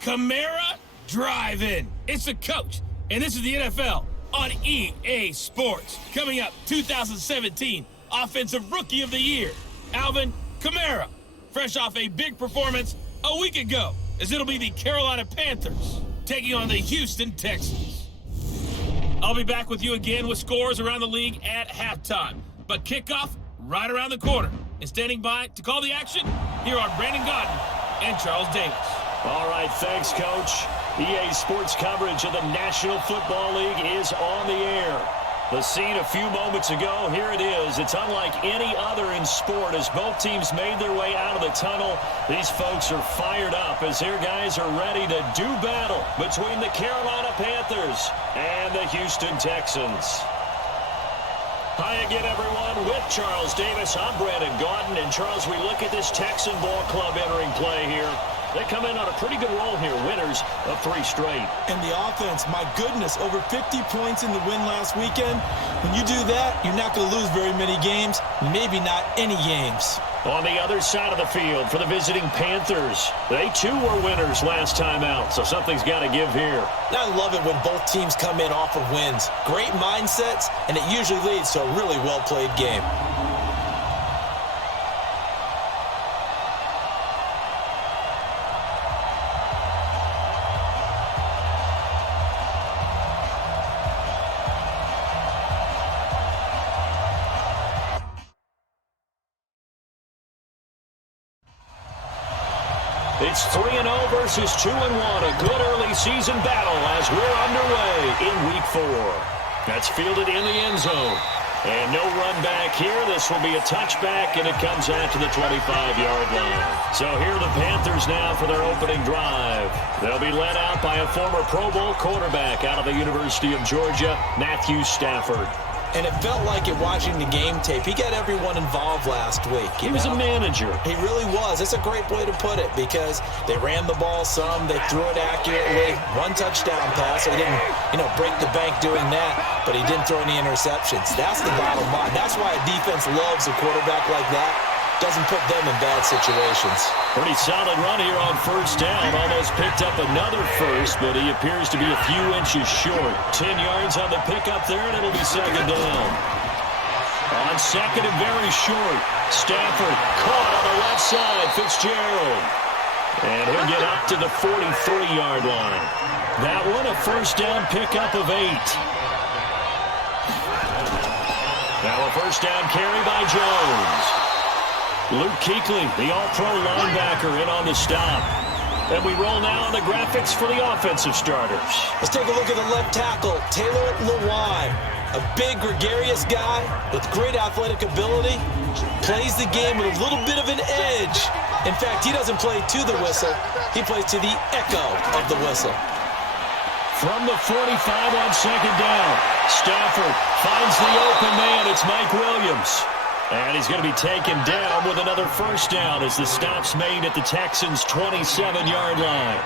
Kamara Drive-In. It's the coach, and this is the NFL on EA Sports. Coming up, 2017 Offensive Rookie of the Year, Alvin Kamara, fresh off a big performance a week ago, as it'll be the Carolina Panthers taking on the Houston Texans. I'll be back with you again with scores around the league at halftime, but kickoff right around the corner. And standing by to call the action, here are Brandon Godden and Charles Davis. All right, thanks, Coach. EA Sports coverage of the National Football League is on the air. The scene a few moments ago, here it is. It's unlike any other in sport as both teams made their way out of the tunnel. These folks are fired up as their guys are ready to do battle between the Carolina Panthers and the Houston Texans. Hi again, everyone. With Charles Davis, I'm Brandon Godden. And Charles, we look at this Texan ball club entering play here. They come in on a pretty good roll here, winners of 3 straight. And the offense, my goodness, over 50 points in the win last weekend. When you do that, you're not going to lose very many games, maybe not any games. On the other side of the field for the visiting Panthers, they too were winners last time out, so something's got to give here. I love it when both teams come in off of wins. Great mindsets, and it usually leads to a really well-played game. It's 3-0 versus 2-1. A good early season battle as we're underway in Week 4. That's fielded in the end zone. And no run back here. This will be a touchback, and it comes out to the 25-yard line. So here are the Panthers now for their opening drive. They'll be led out by a former Pro Bowl quarterback out of the University of Georgia, Matthew Stafford. And it felt like it watching the game tape. He got everyone involved last week. He was a manager. He really was. That's a great way to put it because they ran the ball some. They threw it accurately. 1 touchdown pass. So he didn't, break the bank doing that, but he didn't throw any interceptions. That's the bottom line. That's why a defense loves a quarterback like that. Doesn't put them in bad situations. Pretty solid run here on first down. Almost picked up another first, but he appears to be a few inches short. 10 yards on the pickup there, and it'll be second down. On second and very short, Stafford caught on the left side, Fitzgerald. And he'll get up to the 43-yard line. That one a first down pickup of 8. Now a first down carry by Jones. Luke Kuechly, the all-pro linebacker, in on the stop. And we roll now on the graphics for the offensive starters. Let's take a look at the left tackle, Taylor Lewan. A big, gregarious guy with great athletic ability. Plays the game with a little bit of an edge. In fact, he doesn't play to the whistle. He plays to the echo of the whistle. From the 45 on second down, Stafford finds the open man. It's Mike Williams. And he's going to be taken down with another first down as the stop's made at the Texans' 27-yard line.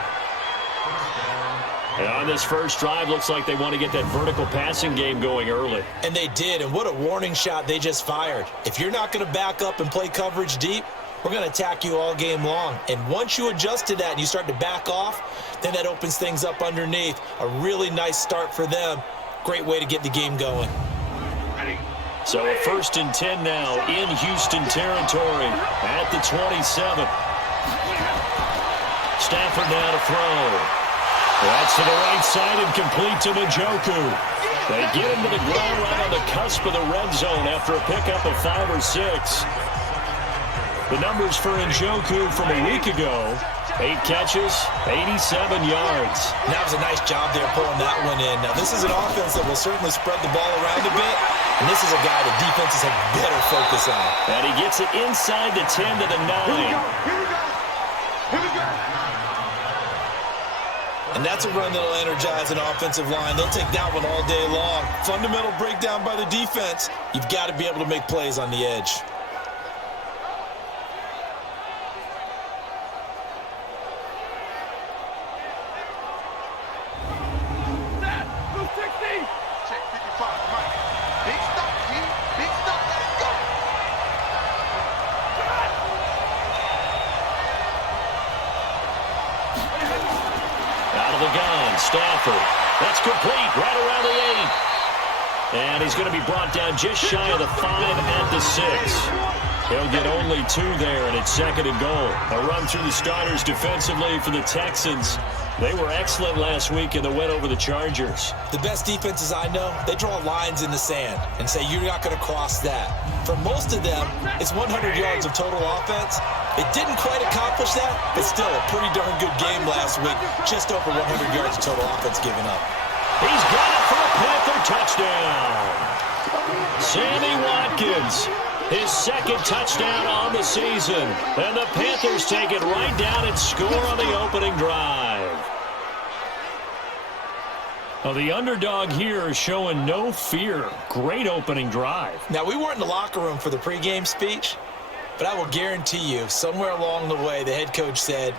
And on this first drive, looks like they want to get that vertical passing game going early. And they did, and what a warning shot they just fired. If you're not going to back up and play coverage deep, we're going to attack you all game long. And once you adjust to that and you start to back off, then that opens things up underneath. A really nice start for them. Great way to get the game going. So a 1st and 10 now in Houston territory at the 27. Stafford now to throw. That's to the right side and complete to Njoku. They get him to the ground right on the cusp of the red zone after a pickup of 5 or 6. The numbers for Njoku from a week ago, 8 catches, 87 yards. That was a nice job there pulling that one in. Now, this is an offense that will certainly spread the ball around a bit, and this is a guy that defenses have better focus on. And he gets it inside the 10 to the 9. Here we go. Here we go. And that's a run that'll energize an offensive line. They'll take that one all day long. Fundamental breakdown by the defense. You've got to be able to make plays on the edge. the gun. Stafford. That's complete right around the 8. And he's going to be brought down just shy of the 5 at the 6. He'll get only 2 there, and it's 2nd and goal. A run through the starters defensively for the Texans. They were excellent last week in the win over the Chargers. The best defenses I know, they draw lines in the sand and say you're not going to cross that. For most of them, it's 100 yards of total offense. It didn't quite accomplish that, but still a pretty darn good game last week. Just over 100 yards of total offense given up. He's got it for a Panther touchdown. Sammy Watkins, his 2nd touchdown on the season. And the Panthers take it right down and score on the opening drive. Well, the underdog here is showing no fear. Great opening drive. Now, we weren't in the locker room for the pregame speech, but I will guarantee you, somewhere along the way, the head coach said,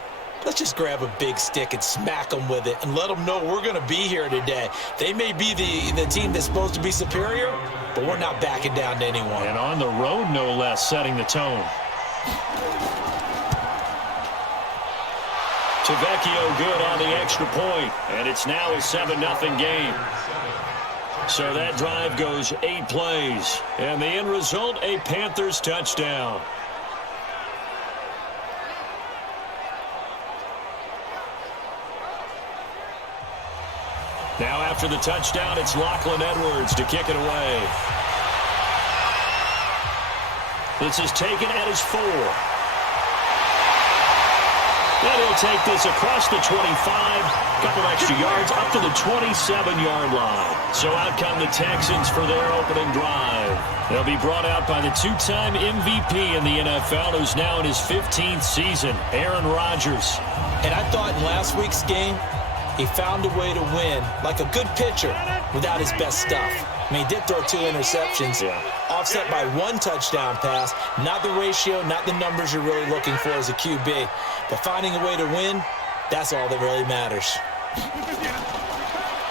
let's just grab a big stick and smack them with it and let them know we're going to be here today. They may be the team that's supposed to be superior, but we're not backing down to anyone. And on the road, no less, setting the tone. Tavecchio good on the extra point, and it's now a 7-0 game. So that drive goes 8 plays, and the end result, a Panthers touchdown. Now after the touchdown, it's Lachlan Edwards to kick it away. This is taken at his 4. And he'll take this across the 25, couple extra yards, up to the 27-yard line. So out come the Texans for their opening drive. They'll be brought out by the 2-time MVP in the NFL, who's now in his 15th season, Aaron Rodgers. And I thought in last week's game, he found a way to win, like a good pitcher, without his best stuff. I mean, he did throw 2 interceptions, offset by 1 touchdown pass. Not the ratio, not the numbers you're really looking for as a QB. But finding a way to win, that's all that really matters.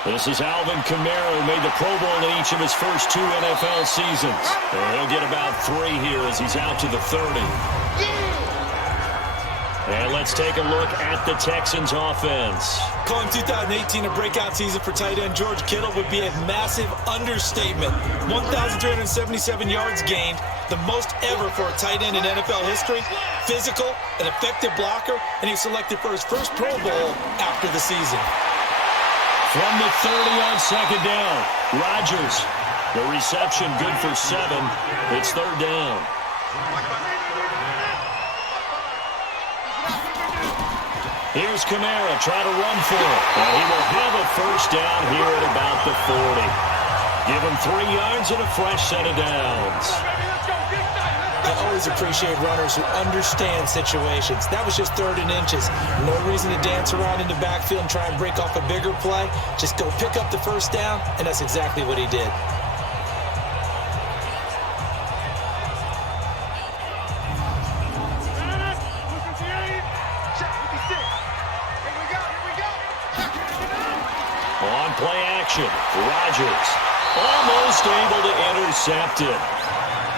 This is Alvin Kamara, who made the Pro Bowl in each of his first 2 NFL seasons. And he'll get about 3 here as he's out to the 30. And let's take a look at the Texans offense. Calling 2018 a breakout season for tight end George Kittle would be a massive understatement. 1,377 yards gained, the most ever for a tight end in NFL history. Physical, an effective blocker, and he's selected for his first Pro Bowl after the season. From the 30 on 2nd down, Rodgers. The reception good for 7. It's 3rd down. Here's Kamara trying to run for it. And he will have a first down here at about the 40. Give him 3 yards and a fresh set of downs. I always appreciate runners who understand situations. That was just 3rd and inches. No reason to dance around in the backfield and try and break off a bigger play. Just go pick up the first down, and that's exactly what he did. Play action. Rodgers almost able to intercept it.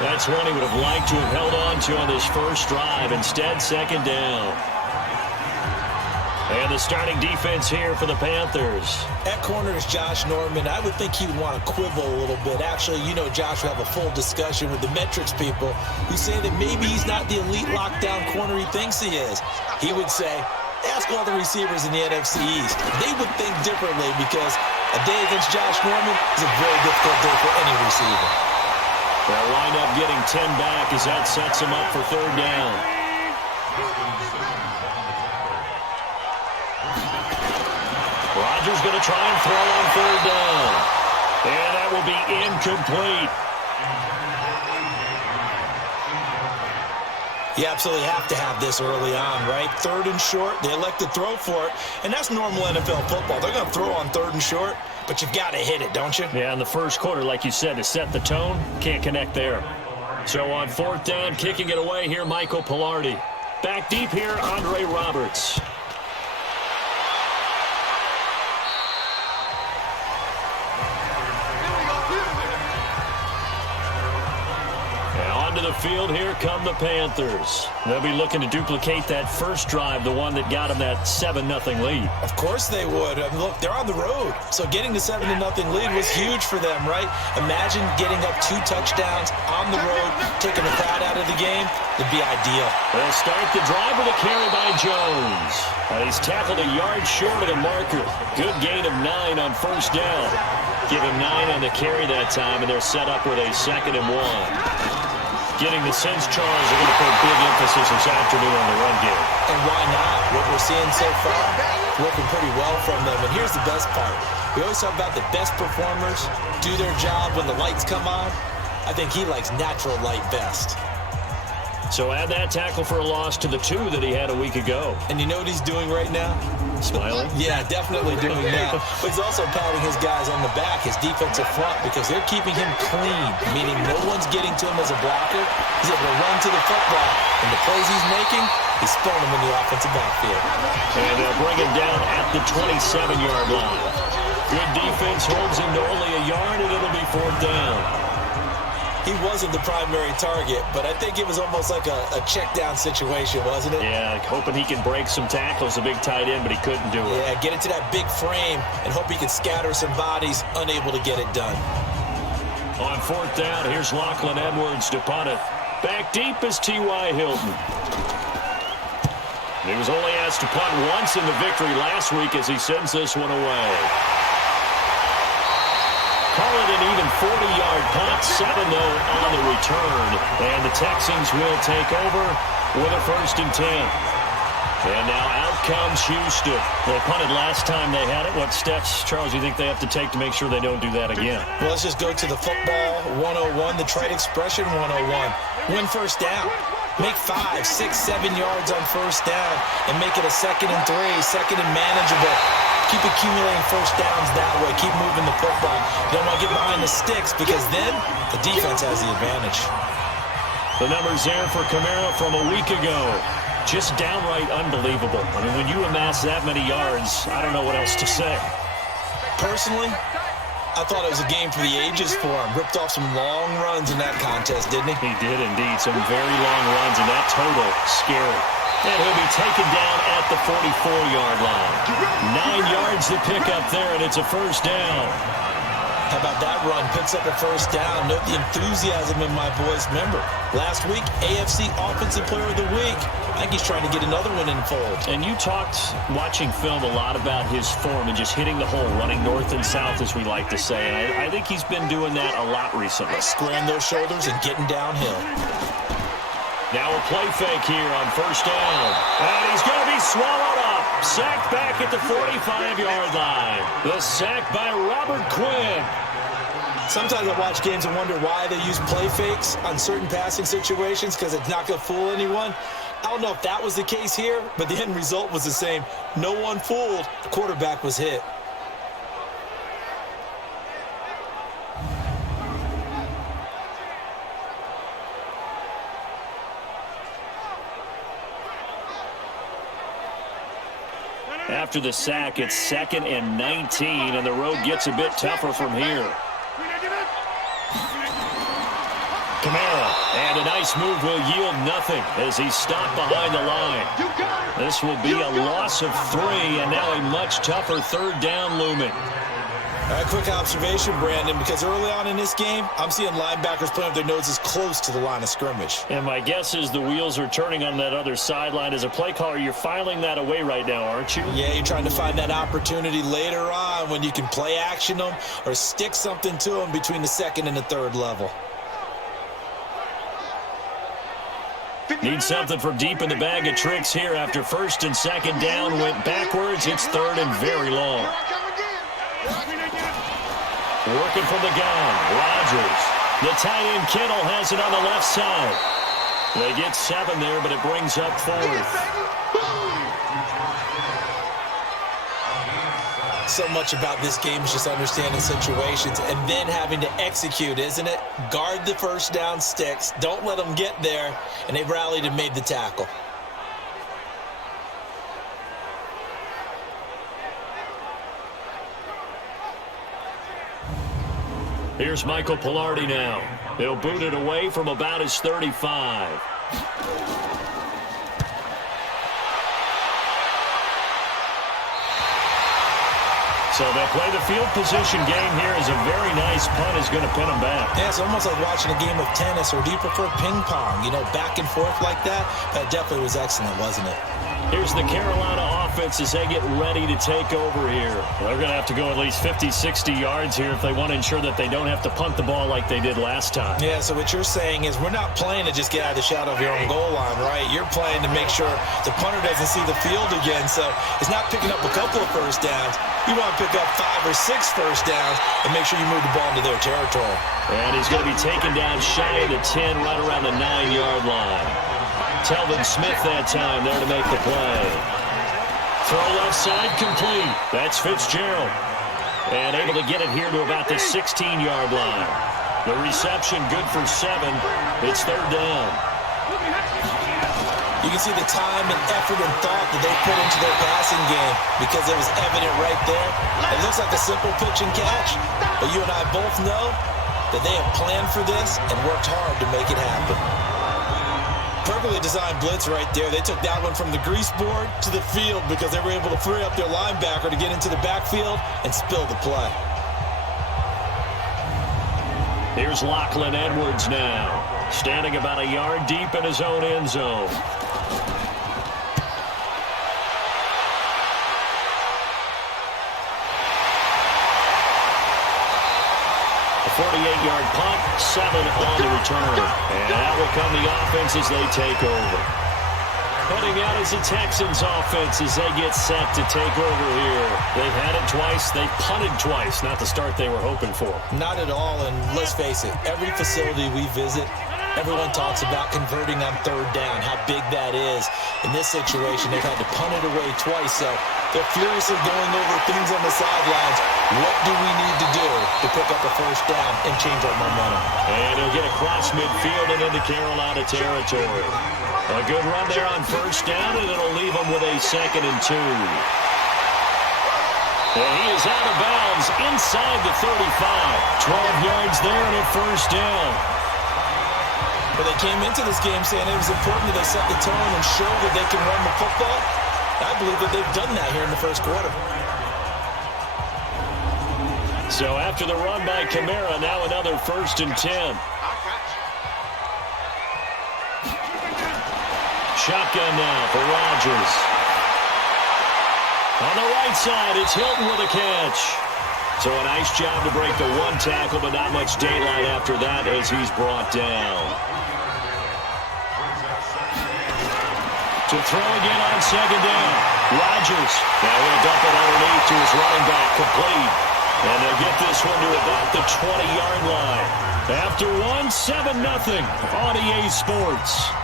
That's one he would have liked to have held on to on this first drive. Instead, 2nd down. And the starting defense here for the Panthers. At corner is Josh Norman. I would think he would want to quibble a little bit. Actually, you know Josh will have a full discussion with the metrics people who say that maybe he's not the elite lockdown corner he thinks he is. He would say, ask all the receivers in the NFC East. They would think differently because a day against Josh Norman is a very difficult day for any receiver. They'll wind up getting 10 back as that sets him up for 3rd down. Rodgers going to try and throw on 3rd down. And that will be incomplete. You absolutely have to have this early on, right? 3rd and short, they elect to throw for it, and that's normal NFL football. They're going to throw on 3rd and short, but you've got to hit it, don't you? Yeah, in the first quarter, like you said, to set the tone, can't connect there. So on 4th down, kicking it away here, Michael Pilardi. Back deep here, Andre Roberts. And on to the field, here come the Panthers. They'll be looking to duplicate that first drive, the one that got them that 7-0 lead. Of course they would. I mean, look, they're on the road. So getting the 7-0 lead was huge for them, right? Imagine getting up 2 touchdowns on the road, taking the crowd out of the game. It'd be ideal. They'll start the drive with a carry by Jones. He's tackled a yard short of the marker. Good gain of 9 on first down. Give him 9 on the carry that time, and they're set up with a 2nd and 1. Getting the sense, Charles, are going to put big emphasis this afternoon on the run game. And why not? What we're seeing so far, working pretty well from them. And here's the best part. We always talk about the best performers do their job when the lights come on. I think he likes natural light best. So add that tackle for a loss to the 2 that he had a week ago. And you know what he's doing right now? Smiling? Yeah, definitely doing that. But he's also patting his guys on the back, his defensive front, because they're keeping him clean, meaning no one's getting to him as a blocker. He's able to run to the football, and the plays he's making, he's throwing them in the offensive backfield. And they'll bring him down at the 27-yard line. Good defense holds him to only a yard, and it'll be 4th down. He wasn't the primary target, but I think it was almost like a check down situation, wasn't it? Yeah, hoping he can break some tackles, a big tight end, but he couldn't do it. Yeah, get into that big frame and hope he can scatter some bodies, unable to get it done. On 4th down, here's Lachlan Edwards to punt it. Back deep is T.Y. Hilton. He was only asked to punt once in the victory last week as he sends this one away. Call it an even 40-yard punt, 7-0 on the return. And the Texans will take over with a 1st and 10. And now out comes Houston. They punted last time they had it. What steps, Charles, do you think they have to take to make sure they don't do that again? Well, let's just go to the football 101, the trite expression 101. Win first down. Make 5, 6, 7 yards on first down and make it a 2nd and 3, 2nd and manageable. Keep accumulating first downs that way. Keep moving the football. You don't want to get behind the sticks because then the defense has the advantage. The numbers there for Kamara from a week ago. Just downright unbelievable. I mean, when you amass that many yards, I don't know what else to say. Personally, I thought it was a game for the ages for him. Ripped off some long runs in that contest, didn't he? He did indeed. Some very long runs, and that total, scary. And he'll be taken down at the 44-yard line. 9 yards to pick up there, and it's a 1st down. How about that run? Picks up a 1st down. Note the enthusiasm in my voice. Remember, last week, AFC Offensive Player of the Week. I think he's trying to get another one in fold. And you talked, watching film, a lot about his form and just hitting the hole, running north and south, as we like to say. And I think he's been doing that a lot recently. Squaring those shoulders and getting downhill. Now a play fake here on 1st down. And he's going to be swallowed up. Sacked back at the 45-yard line. The sack by Robert Quinn. Sometimes I watch games and wonder why they use play fakes on certain passing situations because it's not going to fool anyone. I don't know if that was the case here, but the end result was the same. No one fooled. The quarterback was hit. After the sack, it's 2nd and 19, and the road gets a bit tougher from here. Kamara, and a nice move will yield nothing as he's stopped behind the line. This will be a loss of 3, and now a much tougher 3rd down looming. All right, quick observation, Brandon, because early on in this game, I'm seeing linebackers putting up their noses close to the line of scrimmage. And my guess is the wheels are turning on that other sideline. As a play caller, you're filing that away right now, aren't you? Yeah, you're trying to find that opportunity later on when you can play action them or stick something to them between the 2nd and the 3rd level. Need something from deep in the bag of tricks here after 1st and 2nd down. Went backwards. It's 3rd and very long. Working from the gun, Rodgers. The tight end Kittle has it on the left side. They get 7 there, but it brings up 4th. So much about this game is just understanding situations and then having to execute, isn't it? Guard the first down sticks. Don't let them get there. And they rallied and made the tackle. Here's Michael Pilardi now. He'll boot it away from about his 35. So they'll play the field position game here as a very nice punt is going to pin them back. Yeah, it's almost like watching a game of tennis, or do you prefer ping pong? You know, back and forth like that? That definitely was excellent, wasn't it? Here's the Carolina offense as they get ready to take over here. They're going to have to go at least 50, 60 yards here if they want to ensure that they don't have to punt the ball like they did last time. Yeah, so what you're saying is we're not playing to just get out of the shadow of your own goal line, right? You're playing to make sure the punter doesn't see the field again. So it's not picking up a couple of first downs. You want to pick up 5 or 6 first downs and make sure you move the ball into their territory. And he's going to be taken down shy of the 10, right around the 9-yard line. Telvin Smith that time there to make the play. Throw left side complete. That's Fitzgerald. And able to get it here to about the 16-yard line. The reception good for 7. It's 3rd down. You can see the time and effort and thought that they put into their passing game because it was evident right there. It looks like a simple pitch and catch, but you and I both know that they have planned for this and worked hard to make it happen. Perfectly designed blitz right there. They took that one from the grease board to the field because they were able to free up their linebacker to get into the backfield and spill the play. Here's Lachlan Edwards now, standing about a yard deep in his own end zone. A 48-yard punt, 7 on the return. And that will come the offense as they take over. Heading out as the Texans offense as they get set to take over here. They've had it twice. They've punted twice. Not the start they were hoping for. Not at all, and let's face it, every facility we visit, everyone talks about converting on 3rd down, how big that is. In this situation, they've had to punt it away twice, so they're furiously going over things on the sidelines. What do we need to do to pick up a first down and change our momentum? And he'll get across midfield and into Carolina territory. A good run there on first down, and it'll leave him with a 2nd and 2. And he is out of bounds inside the 35. 12 yards there and a first down. But they came into this game saying it was important that they set the tone and show that they can run the football. I believe that they've done that here in the first quarter. So after the run by Kamara, now another 1st and 10. Shotgun now for Rodgers. On the right side, it's Hilton with a catch. So a nice job to break the 1 tackle, but not much daylight after that as he's brought down. To throw again on 2nd down. Rodgers. Now he'll dump it underneath to his running back, complete. And they'll get this one to about the 20-yard line. After 1, 7-0 on EA Sports.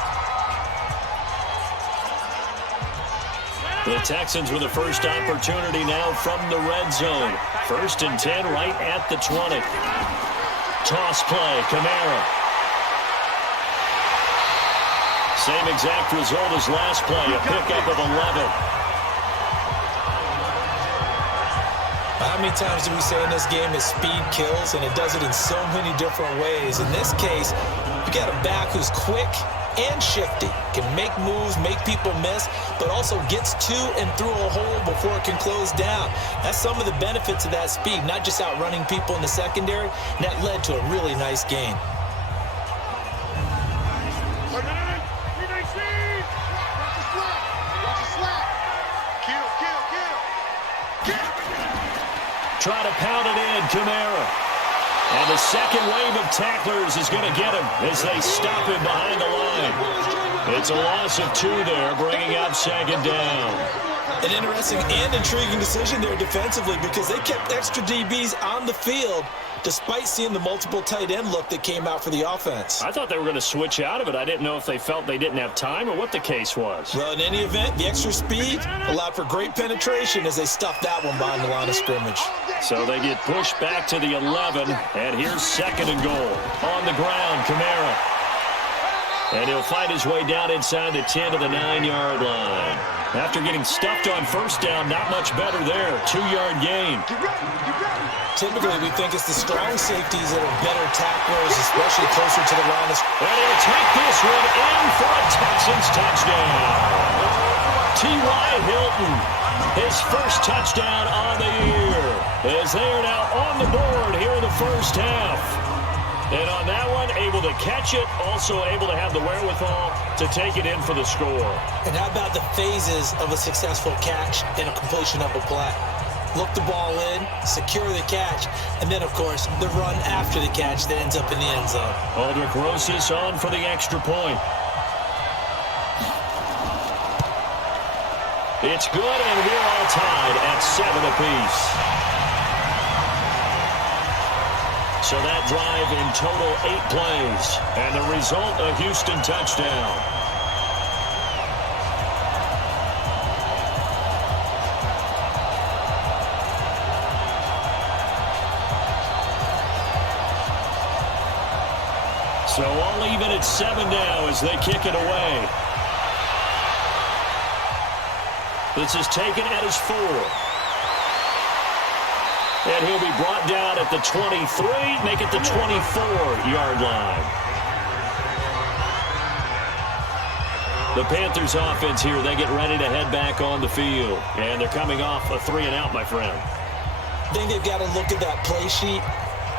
The Texans with the first opportunity now from the red zone. 1st and 10 right at the 20. Toss play, Kamara. Same exact result as last play, a pickup of 11. How many times do we say in this game that speed kills, and it does it in so many different ways? In this case, you got a back who's quick and shifty, can make moves, make people miss, but also gets to and through a hole before it can close down. That's some of the benefits of that speed, not just outrunning people in the secondary, and that led to a really nice gain. Try to pound it in, Kamara. And the second wave of tacklers is going to get him as they stop him behind the line. It's a loss of 2 there, bringing up 2nd down. An interesting and intriguing decision there defensively because they kept extra DBs on the field despite seeing the multiple tight end look that came out for the offense. I thought they were going to switch out of it. I didn't know if they felt they didn't have time or what the case was. Well, in any event, the extra speed allowed for great penetration as they stuffed that one behind the line of scrimmage. So they get pushed back to the 11, and here's 2nd and goal. On the ground, Kamara. And he'll find his way down inside the 10 to the 9-yard line. After getting stuffed on first down, not much better there. 2-yard gain. Typically, we think it's the strong safeties that are better tacklers, especially closer to the line of scrimmage. And he'll take this one in for a Texans touchdown. T.Y. Hilton, his first touchdown on the year, as they are now on the board here in the first half. And on that one, able to catch it, also able to have the wherewithal to take it in for the score. And how about the phases of a successful catch and a completion of a play? Look the ball in, secure the catch, and then, of course, the run after the catch that ends up in the end zone. Aldrich Rosas on for the extra point. It's good, and we're all tied at 7 apiece. So that drive in total 8 plays, and the result, a Houston touchdown. So all even at 7 now as they kick it away. This is taken at his 4. And he'll be brought down at the 23, make it the 24-yard line. The Panthers offense here, they get ready to head back on the field. And they're coming off a 3-and-out, my friend. I think they've got to look at that play sheet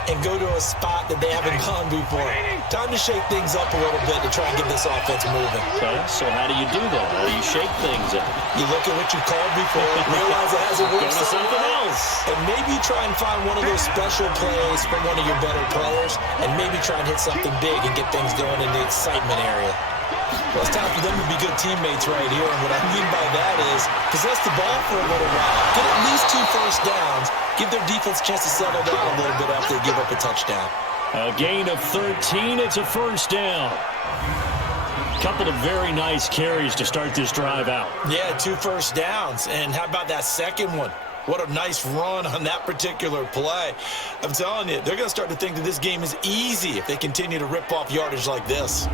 and go to a spot that they haven't gone before. Time to shake things up a little bit to try and get this offense moving. Okay, so how do you do that? How do you shake things up? You look at what you called before, realize it hasn't worked. Go to something else. And maybe try and find one of those special plays from one of your better players, and maybe try and hit something big and get things going in the excitement area. Well, it's time for them to be good teammates right here, and what I mean by that is possess the ball for a little while, get at least 2 first downs, give their defense a chance to settle down a little bit after they give up a touchdown. A gain of 13, it's a first down. Couple of very nice carries to start this drive out. Yeah, 2 first downs, and how about that second one? What a nice run on that particular play. I'm telling you, they're going to start to think that this game is easy if they continue to rip off yardage like this.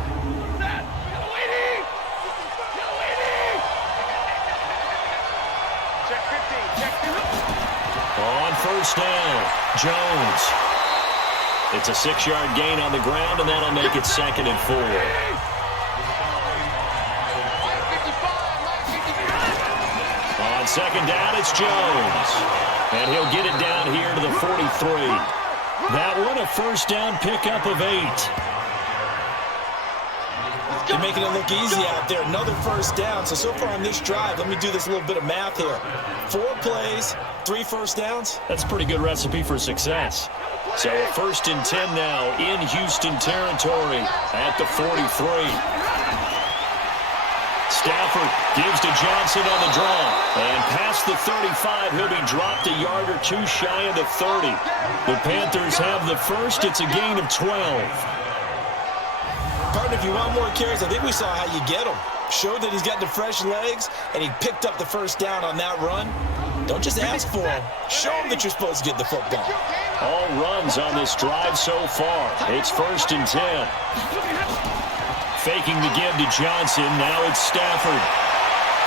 On first down, Jones. It's a 6-yard gain on the ground, and that'll make it 2nd and 4. On second down, it's Jones. And he'll get it down here to the 43. That one, a first down pickup of 8. They're making it look easy out there. Another first down. So far on this drive, let me do this little bit of math here. 4 plays, 3 first downs. That's a pretty good recipe for success. So 1st and 10 now in Houston territory at the 43. Stafford gives to Johnson on the draw. And past the 35, he'll be dropped a yard or 2 shy of the 30. The Panthers have the first. It's a gain of 12. Partner, if you want more carries, I think we saw how you get him. Showed that he's got the fresh legs, and he picked up the first down on that run. Don't just ask for him. Show him that you're supposed to get the football. All runs on this drive so far. It's 1st and 10. Faking the give to Johnson. Now it's Stafford.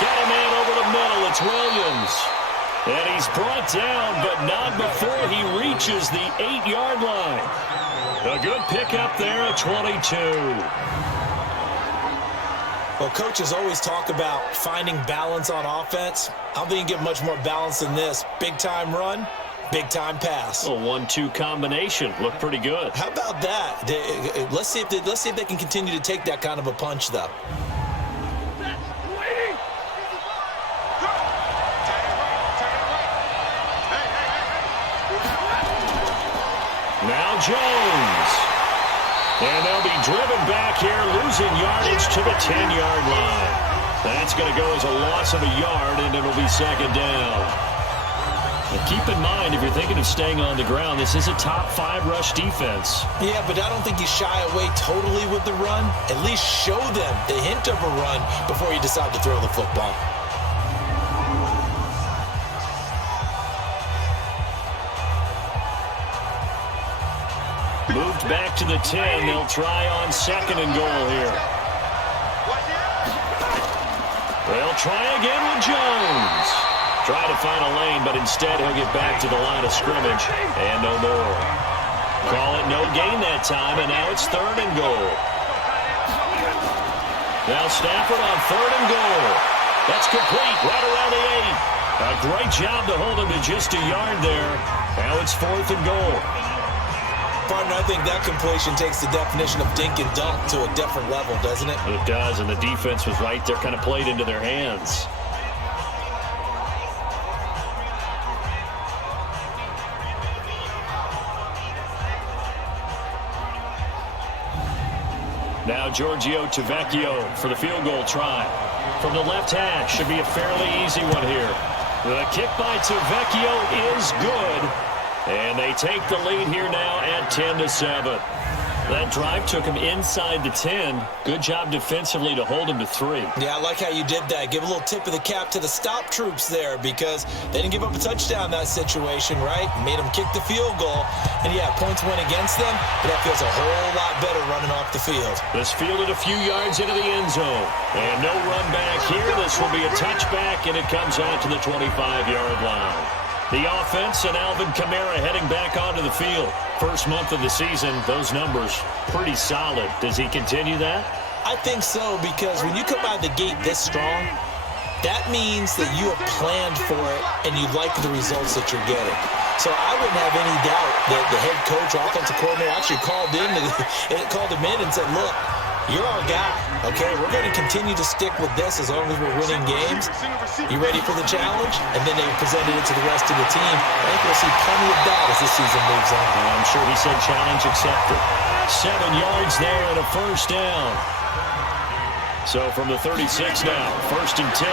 Got a man over the middle. It's Williams. And he's brought down, but not before he reaches the 8-yard line. A good pickup there at 22. Well, coaches always talk about finding balance on offense. I don't think you can get much more balance than this. Big-time run, big-time pass. A 1-2 combination. Looked pretty good. How about that? Let's see if they can continue to take that kind of a punch, though. Now Jones. And they'll be driven back here, losing yardage to the 10-yard line. That's going to go as a loss of a yard, and it'll be 2nd down. And keep in mind, if you're thinking of staying on the ground, this is a top 5 rush defense. Yeah, but I don't think you shy away totally with the run. At least show them the hint of a run before you decide to throw the football. Moved back to the 10. They'll try on 2nd and goal here. They'll try again with Jones. Try to find a lane, but instead he'll get back to the line of scrimmage, and no more. Call it no gain that time, and now it's 3rd and goal. Now Stafford on 3rd and goal. That's complete right around the 8. A great job to hold him to just a yard there. Now it's 4th and goal. Partner, I think that completion takes the definition of dink and dunk to a different level, doesn't it? It does, and the defense was right there, kind of played into their hands. Now Giorgio Tavecchio for the field goal try. From the left hash, should be a fairly easy one here. The kick by Tavecchio is good. And they take the lead here now at 10-7. That drive took him inside the 10. Good job defensively to hold him to 3. Yeah, I like how you did that. Give a little tip of the cap to the stop troops there because they didn't give up a touchdown in that situation, right? Made them kick the field goal. And, yeah, points went against them, but that feels a whole lot better running off the field. This fielded a few yards into the end zone. And no run back here. This will be a touchback, and it comes out to the 25-yard line. The offense and Alvin Kamara heading back onto the field. First month of the season, those numbers pretty solid. Does he continue that? I think so, because when you come out of the gate this strong, that means that you have planned for it and you like the results that you're getting. So I wouldn't have any doubt that the head coach, offensive coordinator, actually called him in and said, look, you're our guy, okay? We're going to continue to stick with this as long as we're winning games. You ready for the challenge? And then they presented it to the rest of the team. I think we'll see plenty of that as this season moves on. I'm sure he said challenge accepted. 7 yards there and a first down. So from the 36 now, 1st and 10.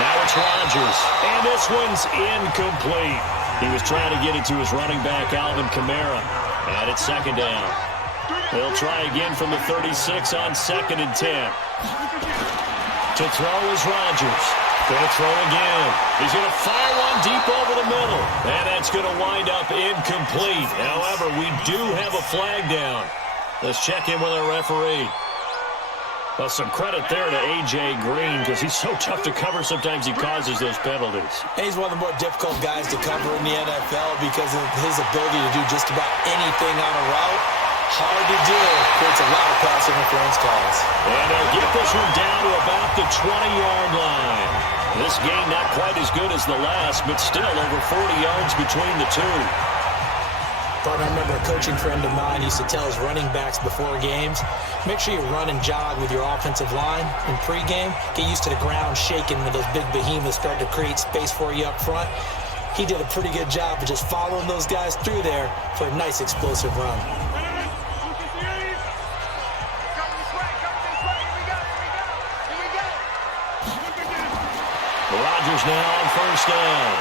Now it's Rodgers, and this one's incomplete. He was trying to get it to his running back, Alvin Kamara, and it's 2nd down. They'll try again from the 36 on 2nd and 10. To throw is Rodgers. Going to throw again. He's going to fire one deep over the middle, and that's going to wind up incomplete. However, we do have a flag down. Let's check in with our referee. Well, some credit there to A.J. Green because he's so tough to cover. Sometimes he causes those penalties. He's one of the more difficult guys to cover in the NFL because of his ability to do just about anything on a route. Hard to do. Creates a lot of pass interference calls. And they'll get this one down to about the 20-yard line. This game not quite as good as the last, but still over 40 yards between the two. But I remember a coaching friend of mine used to tell his running backs before games, make sure you run and jog with your offensive line in pregame. Get used to the ground shaking when those big behemoths start to create space for you up front. He did a pretty good job of just following those guys through there for a nice explosive run. Rodgers now on 1st down.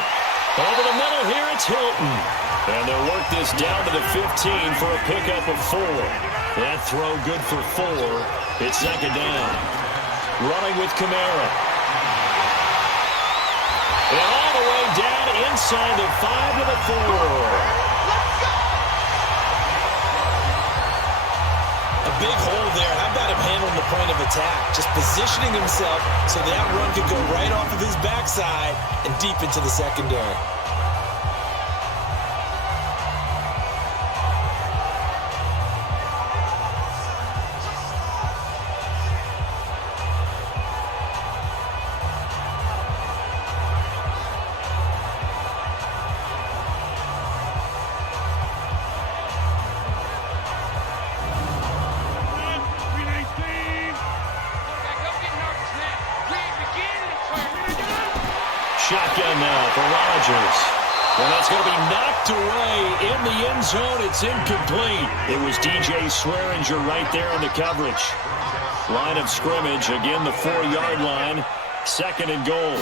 Over the middle here, it's Hilton. And they'll work this down to the 15 for a pickup of 4. That throw good for 4. It's 2nd down. Running with Kamara. And all the way down inside the 5 to the 4. A big hole there. How about him handling the point of attack? Just positioning himself so that run could go right off of his backside and deep into the secondary. Shotgun now for Rodgers. And that's going to be knocked away in the end zone. It's incomplete. It was DJ Swearinger right there in the coverage. Line of scrimmage. Again, the 4-yard line. 2nd and goal.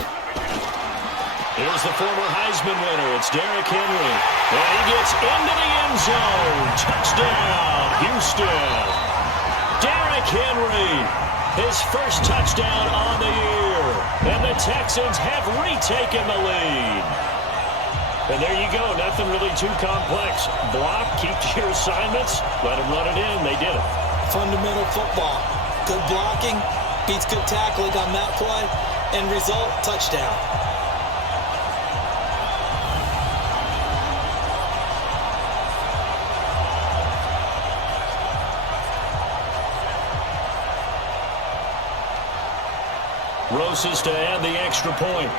Here's the former Heisman winner. It's Derrick Henry. And he gets into the end zone. Touchdown, Houston. Derrick Henry. His first touchdown on the year. And the Texans have retaken the lead. And there you go. Nothing really too complex. Block, keep to your assignments, let them run it in. They did it. Fundamental football. Good blocking, Beats good tackling on that play. End result, touchdown. Roses to add the extra point.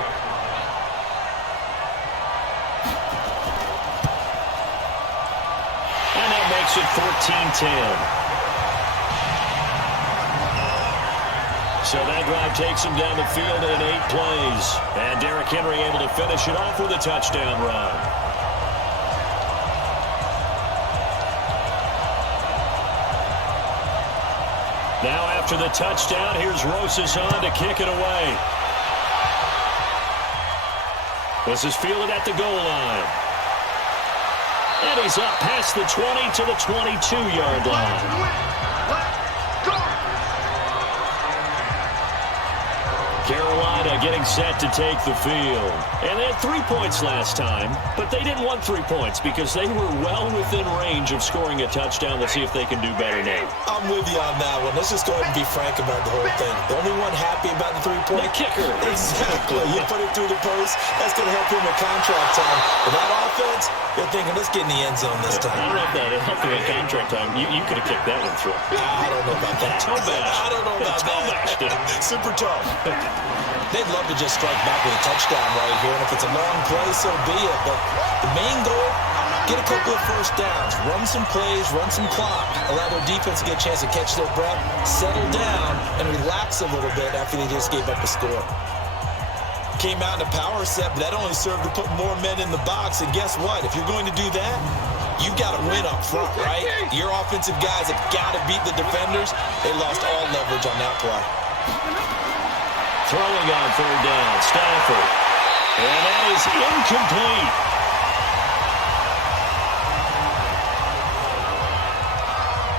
And that makes it 14-10. So that drive takes him down the field in 8 plays. And Derrick Henry able to finish it off with a touchdown run. Now after the touchdown, here's Roses on to kick it away. This is fielded at the goal line. And he's up past the 20 to the 22-yard line. Carolina getting set to take the field. And they had 3 points last time, but they didn't want 3 points because they were well within range of scoring a touchdown. Let's see if they can do better now. I'm with you on that one. Let's just go ahead and be frank about the whole thing. The only one happy about the 3-point? The kicker. Exactly. You put it through the post. That's going to help him with contract time. But that offense, they're thinking, let's get in the end zone this time. I don't know if that helped him with contract time. You could have kicked that one through. I don't know about that. Toe bash. I don't know about that. Super tough. They'd love to just strike back with a touchdown right here, and if it's a long play, so be it. But the main goal, get a couple of first downs, run some plays, run some clock, allow their defense to get a chance to catch their breath, settle down, and relax a little bit after they just gave up a score. Came out in a power set, but that only served to put more men in the box, and guess what? If you're going to do that, you've got to win up front, right? Your offensive guys have got to beat the defenders. They lost all leverage on that play. Throwing on 3rd down, Stafford. And that is incomplete.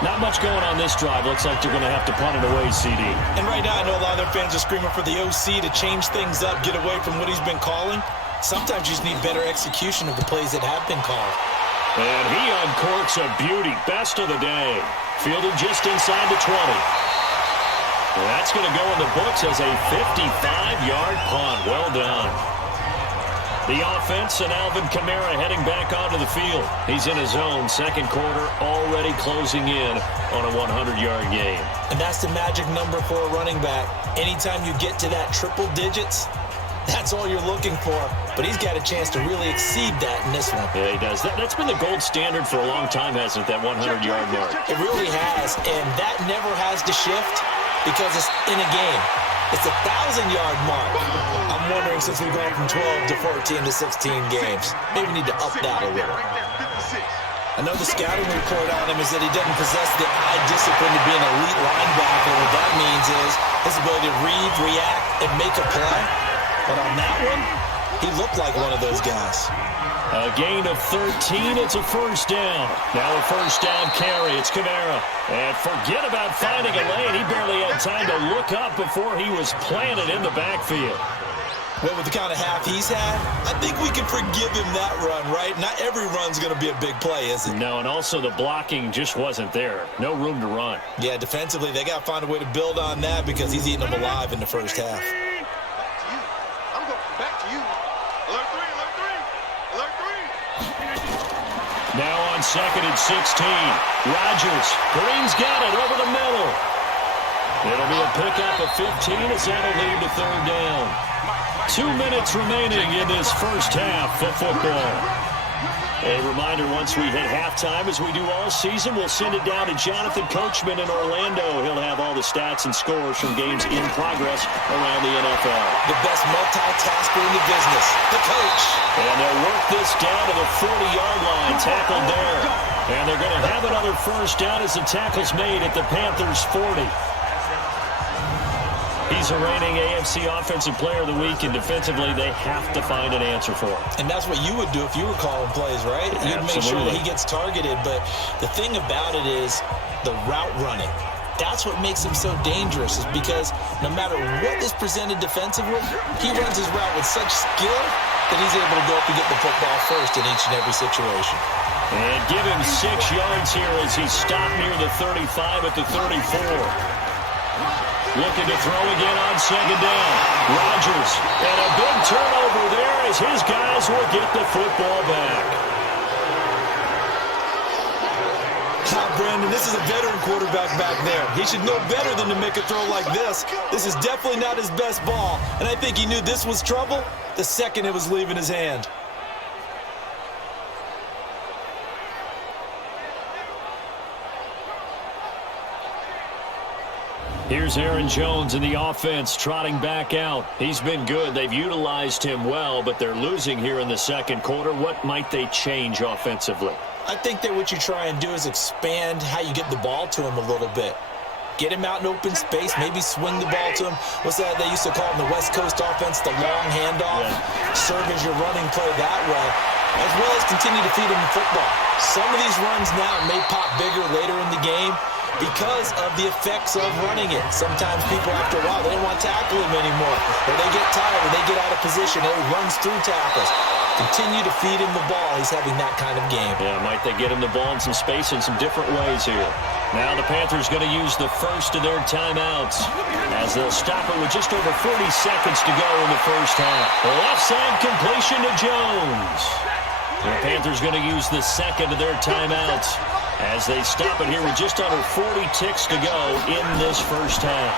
Not much going on this drive. Looks like they're going to have to punt it away, CD. And right now, I know a lot of their fans are screaming for the OC to change things up, get away from what he's been calling. Sometimes you just need better execution of the plays that have been called. And he uncorks a beauty. Best of the day. Fielded just inside the 20. That's going to go in the books as a 55-yard punt. Well done. The offense and Alvin Kamara heading back onto the field. He's in his own second quarter, already closing in on a 100-yard game. And that's the magic number for a running back. Anytime you get to that triple digits, that's all you're looking for. But he's got a chance to really exceed that in this one. Yeah, he does. That's been the gold standard for a long time, hasn't it, that 100-yard mark? It really has, and that never has to shift. Because it's in a game. It's a 1,000-yard mark. I'm wondering, since we've gone from 12 to 14 to 16 games, maybe we need to up that a little. I know the scouting report on him is that he doesn't possess the eye discipline to be an elite linebacker. What that means is his ability to read, react, and make a play. But on that one, he looked like one of those guys. A gain of 13, it's a first down. Now a first down carry, it's Kamara. And forget about finding a lane. He barely had time to look up before he was planted in the backfield. Well, with the kind of half he's had, I think we can forgive him that run, right? Not every run's going to be a big play, is it? No, and also the blocking just wasn't there. No room to run. Yeah, defensively, they got to find a way to build on that because he's eating them alive in the first half. I'm going back to you. Alert 3, alert 3, alert 3. Now on 2nd and 16. Rodgers. Green's got it over the middle. It'll be a pickup of 15 as that'll lead to 3rd down. 2 minutes remaining in this first half of football. A reminder, once we hit halftime, as we do all season, we'll send it down to Jonathan Coachman in Orlando. He'll have all the stats and scores from games in progress around the NFL. The best multitasker in the business, the coach. And they'll work this down to the 40-yard line, tackled there. And they're going to have another first down as the tackle's made at the Panthers' 40. He's a reigning AFC Offensive Player of the Week, and defensively, they have to find an answer for him. And that's what you would do if you were calling plays, right? You'd make sure that he gets targeted. But the thing about it is the route running. That's what makes him so dangerous, is because no matter what is presented defensively, he runs his route with such skill that he's able to go up and get the football first in each and every situation. And give him 6 yards here as he's stopped near the 35 at the 34. Looking to throw again on second down. Rodgers. And a big turnover there as his guys will get the football back. Brandon, this is a veteran quarterback back there. He should know better than to make a throw like this. This is definitely not his best ball, and I think he knew this was trouble the second it was leaving his hand. Here's Aaron Jones in the offense trotting back out. He's been good. They've utilized him well, but they're losing here in the second quarter. What might they change offensively? I think that what you try and do is expand how you get the ball to him a little bit. Get him out in open space, maybe swing the ball to him. What's that they used to call in the West Coast offense, the long handoff? Yeah. Serve as your running play that way, as well as continue to feed him the football. Some of these runs now may pop bigger later in the game because of the effects of running it. Sometimes people, after a while, they don't want to tackle him anymore. Or they get tired, or they get out of position, or he runs through tackles. Continue to feed him the ball. He's having that kind of game. Yeah, might they get him the ball in some space in some different ways here. Now the Panthers going to use the first of their timeouts as they'll stop it with just over 40 seconds to go in the first half. The left side completion to Jones. The Panthers going to use the second of their timeouts as they stop it here with just under 40 ticks to go in this first half.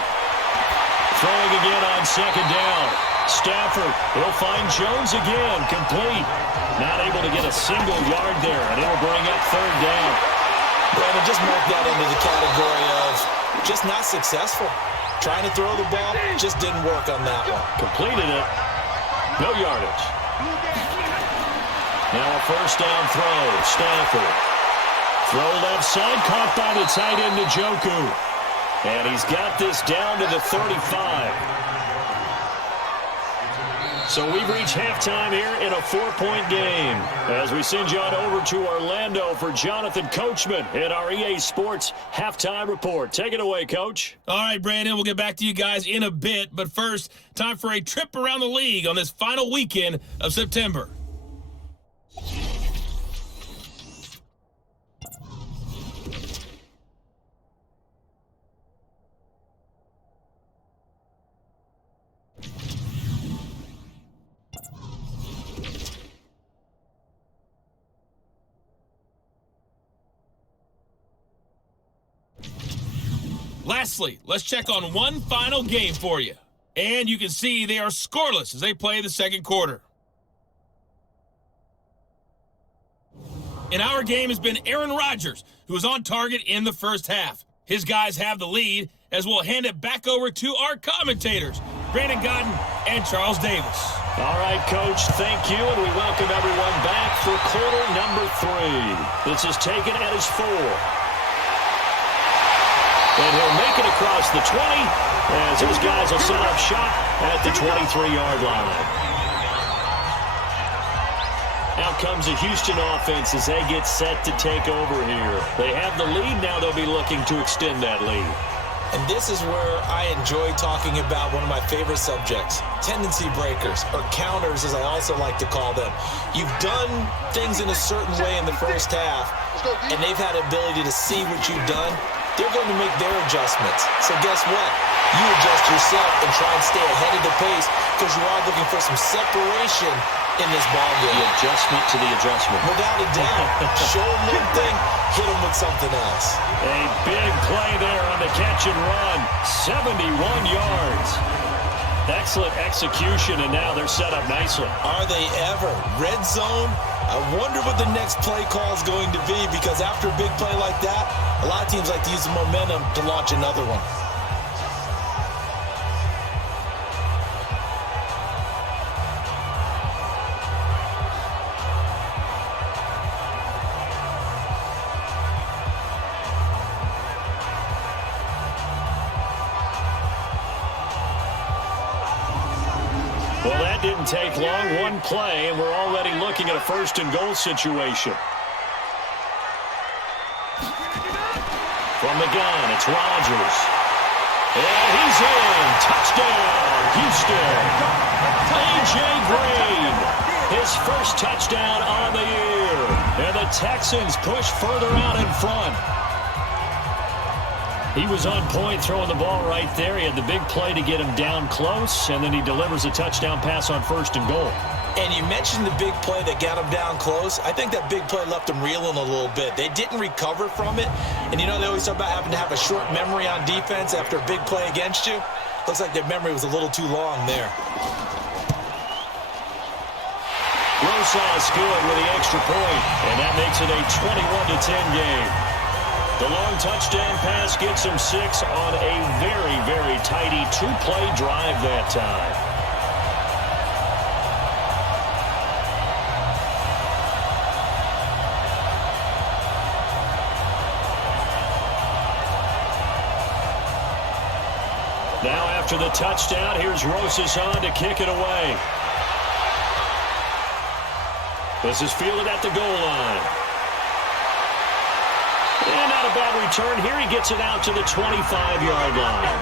Throwing again on second down. Stafford will find Jones again, complete. Not able to get a single yard there, and it'll bring up third down. Brandon, just mark that into the category of just not successful. Trying to throw the ball, just didn't work on that one. Completed it. No yardage. Now a first down throw. Stafford. Throw left side, caught by the tight end Njoku. And he's got this down to the 35. So we've reached halftime here in a 4-point game as we send you on over to Orlando for Jonathan Coachman in our EA Sports Halftime Report. Take it away, Coach. All right, Brandon, we'll get back to you guys in a bit. But first, time for a trip around the league on this final weekend of September. Lastly, let's check on one final game for you. And you can see they are scoreless as they play the second quarter. And our game has been Aaron Rodgers, who was on target in the first half. His guys have the lead as we'll hand it back over to our commentators, Brandon Godden and Charles Davis. All right, Coach, thank you, and we welcome everyone back for quarter number 3. This is taken at his 4. And he'll make it across the 20 as his guys will set up shop at the 23-yard line. Out comes the Houston offense as they get set to take over here. They have the lead. Now they'll be looking to extend that lead. And this is where I enjoy talking about one of my favorite subjects, tendency breakers, or counters as I also like to call them. You've done things in a certain way in the first half, and they've had the ability to see what you've done. They're going to make their adjustments. So guess what? You adjust yourself and try and stay ahead of the pace because you are looking for some separation in this ballgame. The adjustment to the adjustment. Without a doubt. Show them one thing, hit them with something else. A big play there on the catch and run. 71 yards. Excellent execution, and now they're set up nicely. Are they ever? Red zone? I wonder what the next play call is going to be because after a big play like that, a lot of teams like to use the momentum to launch another one. Well, that didn't take long. One play, and we're already looking at a first-and-goal situation. From the gun, it's Rodgers. And he's in. Touchdown, Houston. A.J. Green, his first touchdown on the year. And the Texans push further out in front. He was on point throwing the ball right there. He had the big play to get him down close, and then he delivers a touchdown pass on 1st and goal. And you mentioned the big play that got him down close. I think that big play left him reeling a little bit. They didn't recover from it. And you know they always talk about having to have a short memory on defense after a big play against you. Looks like their memory was a little too long there. Rosas good with the extra point, and that makes it a 21-10 game. The long touchdown pass gets him 6 on a very, very tidy 2-play drive that time. Now after the touchdown, here's Rosas on to kick it away. This is fielded at the goal line. And not a bad return here. He gets it out to the 25-yard line.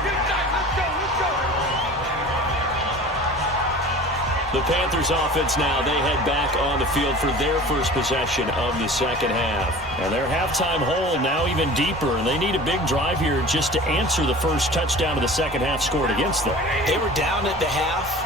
The Panthers offense now, they head back on the field for their first possession of the second half. And their halftime hole now even deeper, and they need a big drive here just to answer the first touchdown of the second half scored against them. They were down at the half.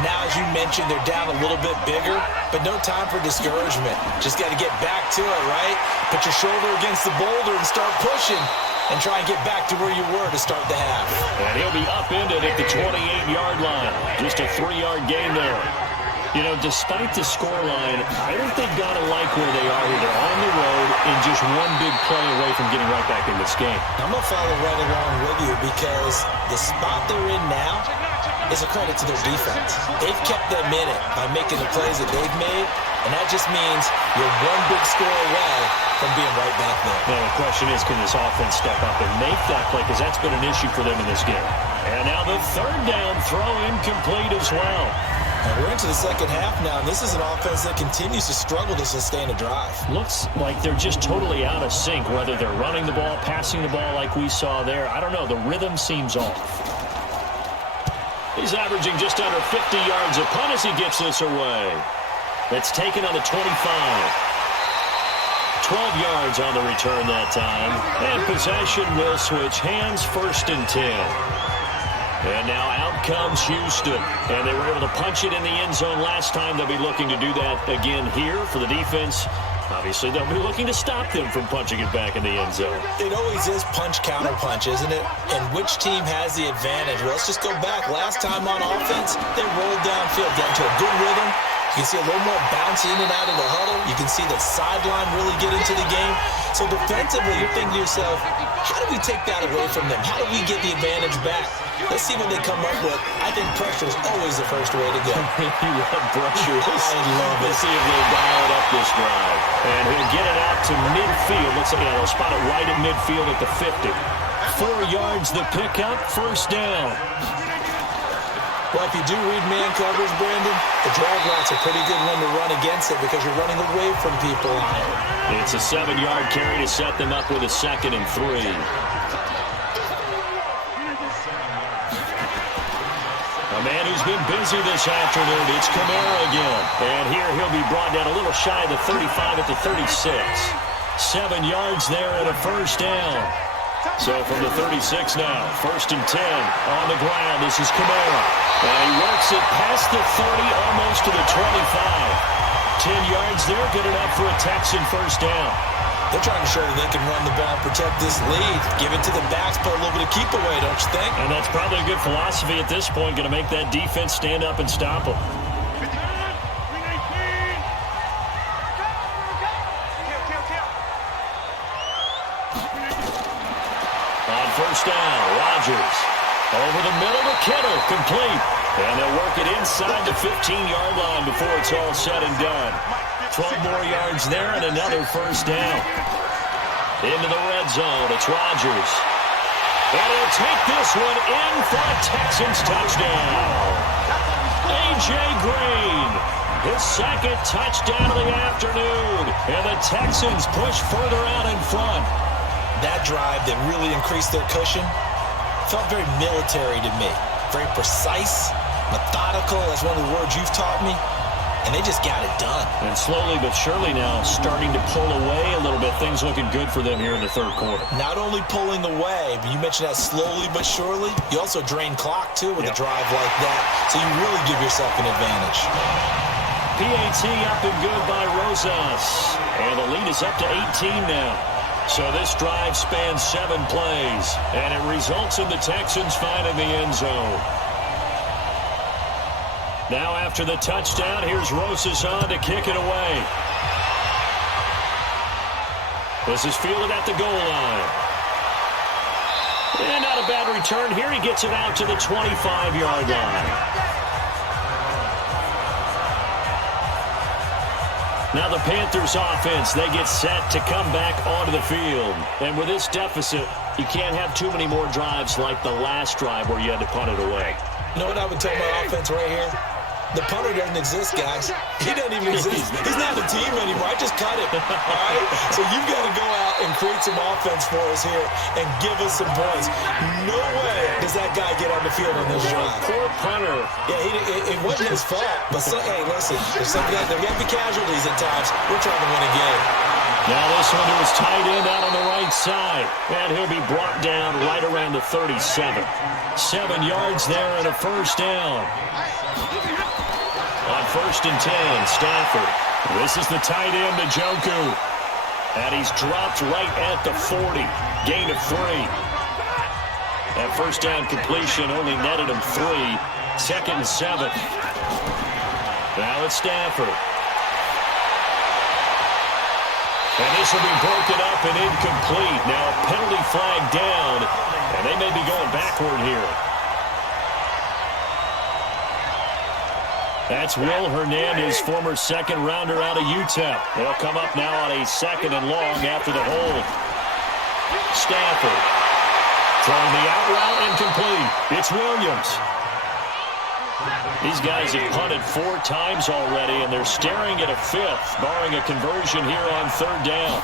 Now, as you mentioned, they're down a little bit bigger, but no time for discouragement. Just got to get back to it, right? Put your shoulder against the boulder and start pushing and try and get back to where you were to start the half. And he'll be upended at the 28-yard line. Just a 3-yard gain there. You know, despite the scoreline, I don't think got to like where they are here. They're on the road and just one big play away from getting right back in this game. I'm going to follow right along with you because the spot they're in now is a credit to their defense. They've kept them in it by making the plays that they've made, and that just means you're one big score away from being right back there. Now, the question is, can this offense step up and make that play? Because that's been an issue for them in this game. And now the third down throw incomplete as well. And we're into the second half now, and this is an offense that continues to struggle to sustain a drive. Looks like they're just totally out of sync, whether they're running the ball, passing the ball like we saw there. I don't know. The rhythm seems off. He's averaging just under 50 yards a punt as he gets this away. That's taken on the 25. 12 yards on the return that time. And possession will switch hands, 1st and 10. And now out comes Houston. And they were able to punch it in the end zone last time. They'll be looking to do that again here for the defense. Obviously, they'll be looking to stop them from punching it back in the end zone. It always is punch-counter-punch, isn't it? And which team has the advantage? Well, let's just go back. Last time on offense, they rolled downfield, got into a good rhythm. You can see a little more bounce in and out of the huddle. You can see the sideline really get into the game. So defensively, you're thinking to yourself, how do we take that away from them? How do we get the advantage back? Let's see what they come up with. I think pressure is always the first way to go. You love pressure. I love it. Let's see if they dial it up this drive. And he'll get it out to midfield. Looks like they'll spot it right at midfield at the 50. 4 yards the pickup, 1st down. Well, if you do read man coverage, Brandon, the drag route's a pretty good one to run against it because you're running away from people on it. It's a 7-yard carry to set them up with a 2nd and 3. A man who's been busy this afternoon, it's Kamara again. And here he'll be brought down a little shy of the 35 at the 36. 7 yards there and a 1st down. So from the 36 now, 1st and 10 on the ground. This is Kamara. And he works it past the 30, almost to the 25. 10 yards there, good enough for a Texan 1st down. They're trying to show that they can run the ball, protect this lead, give it to the backs, put a little bit of keep away, don't you think? And that's probably a good philosophy at this point, going to make that defense stand up and stop them. On 1st down, Rodgers. Over the middle to Kittle, complete. And they'll work it inside the 15-yard line before it's all said and done. 12 more yards there and another 1st down. Into the red zone, it's Rodgers. And he'll take this one in for a Texans touchdown. A.J. Green, his 2nd touchdown of the afternoon. And the Texans push further out in front. That drive that really increased their cushion felt very military to me. Very precise, methodical. That's one of the words you've taught me. and they just got it done. And slowly but surely now starting to pull away a little bit. Things looking good for them here in the third quarter. Not only pulling away, but you mentioned that slowly but surely. You also drain clock, too, with a drive like that. So you really give yourself an advantage. PAT up and good by Rosas. And the lead is up to 18 now. So this drive spans 7 plays, and it results in the Texans finding the end zone. Now after the touchdown, here's Rosas on to kick it away. This is fielded at the goal line. And not a bad return here. He gets it out to the 25-yard line. Now the Panthers offense, they get set to come back onto the field. And with this deficit, you can't have too many more drives like the last drive where you had to punt it away. You know what I would tell my offense right here? The punter doesn't exist, guys. He doesn't even exist. He's not a team anymore. I just cut it, all right? So you've got to go out and create some offense for us here and give us some points. No way does that guy get on the field on this drive. Poor punter. Yeah, it wasn't his fault. But, hey, listen, there's some guys, there got to be casualties at times. We're trying to win a game. Now this one to his tight end out on the right side. And he'll be brought down right around the 37. 7 yards there and a first down. On 1st and 10, Stafford. This is the tight end, Njoku. And he's dropped right at the 40. Gain of 3. That first down completion only netted him 3. 2nd and 7. Now it's Stafford. And this will be broken up and incomplete. Now a penalty flag down, and they may be going backward here. That's Will Hernandez, former second-rounder out of UTEP. They'll come up now on a 2nd and long after the hold. Stafford throwing the out route incomplete. It's Williams. These guys have punted 4 times already, and they're staring at a 5th, barring a conversion here on 3rd down.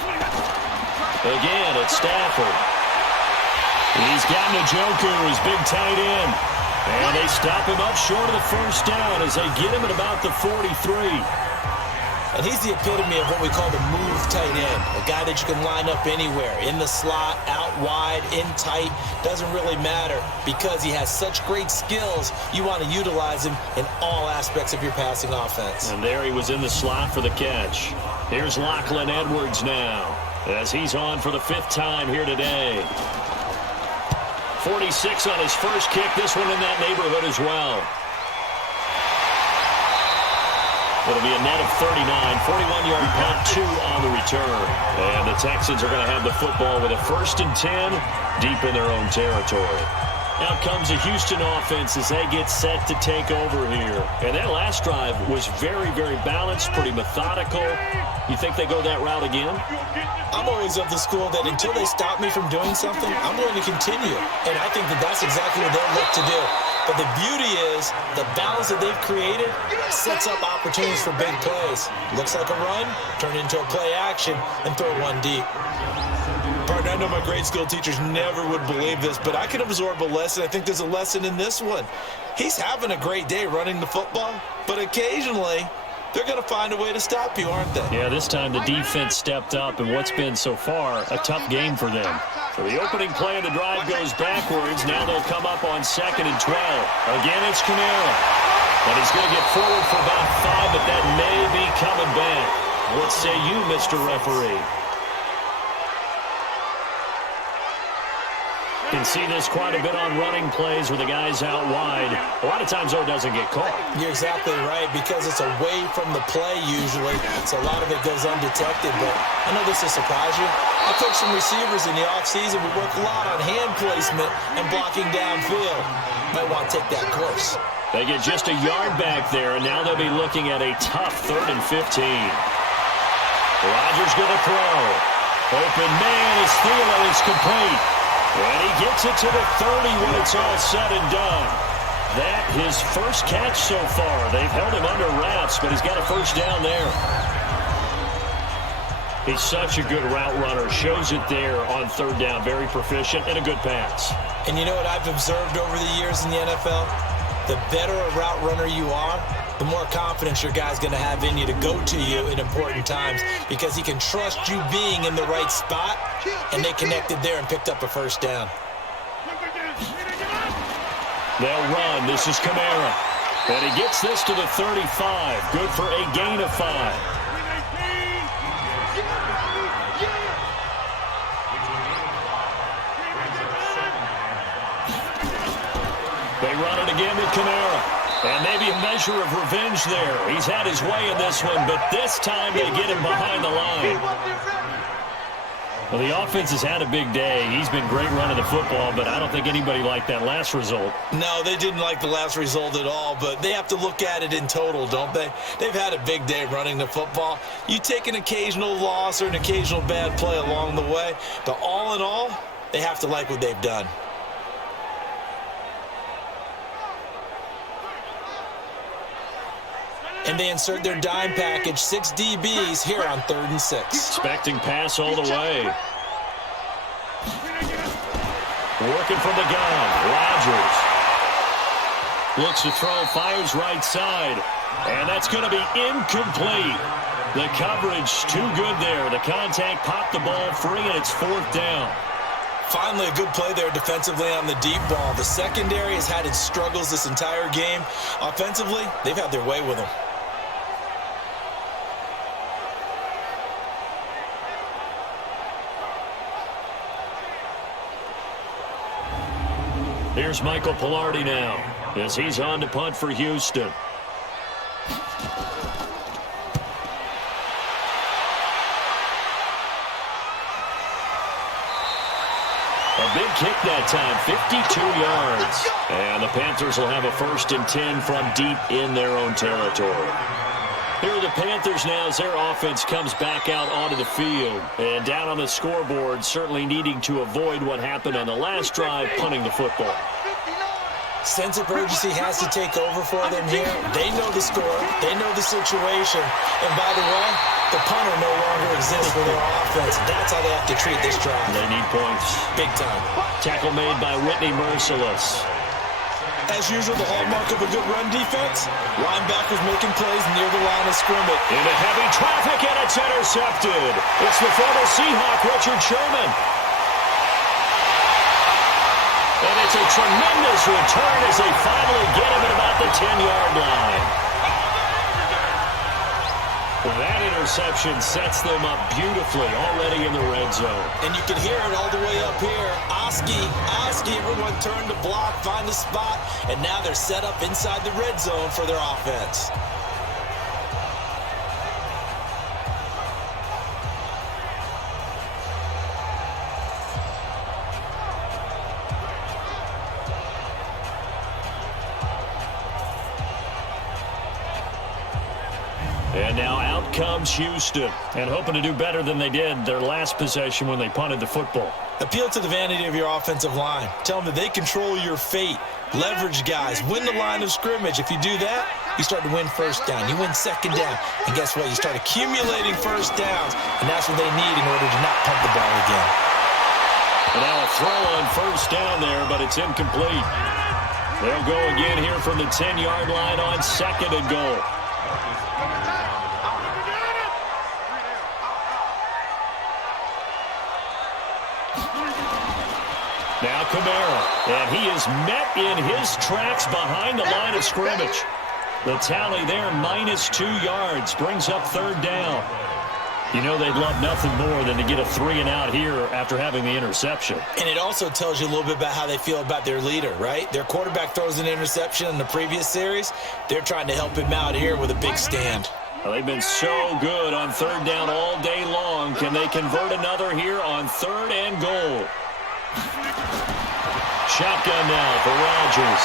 Again, it's Stafford. He's got Njoku, his big tight end. And they stop him up short of the first down as they get him at about the 43. And he's the epitome of what we call the move tight end, a guy that you can line up anywhere, in the slot, out wide, in tight, doesn't really matter because he has such great skills. You want to utilize him in all aspects of your passing offense. And there he was in the slot for the catch. Here's Lachlan Edwards now as he's on for the 5th time here today. 46 on his first kick, this one in that neighborhood as well. It'll be a net of 39, 41-yard punt, 2 on the return. And the Texans are going to have the football with a 1st and 10 deep in their own territory. Out comes the Houston offense as they get set to take over here. And that last drive was very, very balanced, pretty methodical. You think they go that route again? I'm always of the school that until they stop me from doing something, I'm going to continue. And I think that that's exactly what they'll look to do. But the beauty is the balance that they've created sets up opportunities for big plays. Looks like a run, turn into a play action, and throw one deep. Partner, I know my grade school teachers never would believe this, but I can absorb a lesson. I think there's a lesson in this one. He's having a great day running the football, but occasionally they're going to find a way to stop you, aren't they? Yeah, this time the defense stepped up in what's been so far a tough game for them. So the opening play of the drive goes backwards. Now they'll come up on 2nd and 12. Again, it's Kamara. And he's going to get forward for about 5, but that may be coming back. What say you, Mr. Referee? You can see this quite a bit on running plays where the guy's out wide. A lot of times, though, it doesn't get caught. You're exactly right, because it's away from the play usually, so a lot of it goes undetected. But I know this will surprise you. I coach some receivers in the offseason. We work a lot on hand placement and blocking downfield. Might want to take that course. They get just a yard back there, and now they'll be looking at a tough 3rd and 15. Rodgers going to throw. Open man is Thielen. It's complete. And he gets it to the 30 when it's all said and done. That his first catch so far. They've held him under wraps, but he's got a first down there. He's such a good route runner. Shows it there on 3rd down. Very proficient and a good pass. And you know what I've observed over the years in the NFL? The better a route runner you are, the more confidence your guy's going to have in you to go to you in important times because he can trust you being in the right spot, and they connected there and picked up a first down. They'll run. This is Kamara. And he gets this to the 35. Good for a gain of 5. They run it again with Kamara. And maybe a measure of revenge there. He's had his way in this one, but this time they get him behind the line. Well, the offense has had a big day. He's been great running the football, but I don't think anybody liked that last result. No, they didn't like the last result at all, but they have to look at it in total, don't they? They've had a big day running the football. You take an occasional loss or an occasional bad play along the way, but all in all, they have to like what they've done. And they insert their dime package, 6 DBs here on 3rd and 6. Expecting pass all the way. Working from the gun. Rodgers looks to throw, fires right side. And that's going to be incomplete. The coverage too good there. The contact popped the ball free, and it's 4th down. Finally, a good play there defensively on the deep ball. The secondary has had its struggles this entire game. Offensively, they've had their way with them. Here's Michael Pilardi now as he's on to punt for Houston. A big kick that time, 52 yards. And the Panthers will have a 1st and 10 from deep in their own territory. Here are the Panthers now as their offense comes back out onto the field. And down on the scoreboard, certainly needing to avoid what happened on the last drive, punting the football. Sense of urgency has to take over for them here. They know the score. They know the situation. And by the way, the punter no longer exists for their offense. That's how they have to treat this drive. They need points. Big time. Tackle made by Whitney Merciless. As usual, the hallmark of a good run defense, linebackers making plays near the line of scrimmage. Into heavy traffic, and it's intercepted. It's the former Seahawk, Richard Sherman. And it's a tremendous return as they finally get him at about the 10-yard line. That interception sets them up beautifully already in the red zone. And you can hear it all the way up here. Oski, everyone turned to block, find a spot, and now they're set up inside the red zone for their offense. And now out comes Houston, and hoping to do better than they did their last possession when they punted the football. Appeal to the vanity of your offensive line. Tell them that they control your fate. Leverage guys. Win the line of scrimmage. If you do that, you start to win 1st down. You win 2nd down. And guess what? You start accumulating 1st downs, and that's what they need in order to not punt the ball again. And now a throw on 1st down there, but it's incomplete. They'll go again here from the 10-yard line on 2nd and goal. Now Kamara, and he is met in his tracks behind the line of scrimmage. The tally there, -2 yards, brings up 3rd down. You know they'd love nothing more than to get a 3-and-out here after having the interception. And it also tells you a little bit about how they feel about their leader, right? Their quarterback throws an interception in the previous series. They're trying to help him out here with a big stand. Well, they've been so good on 3rd down all day long. Can they convert another here on 3rd and goal? Shotgun now for Rodgers.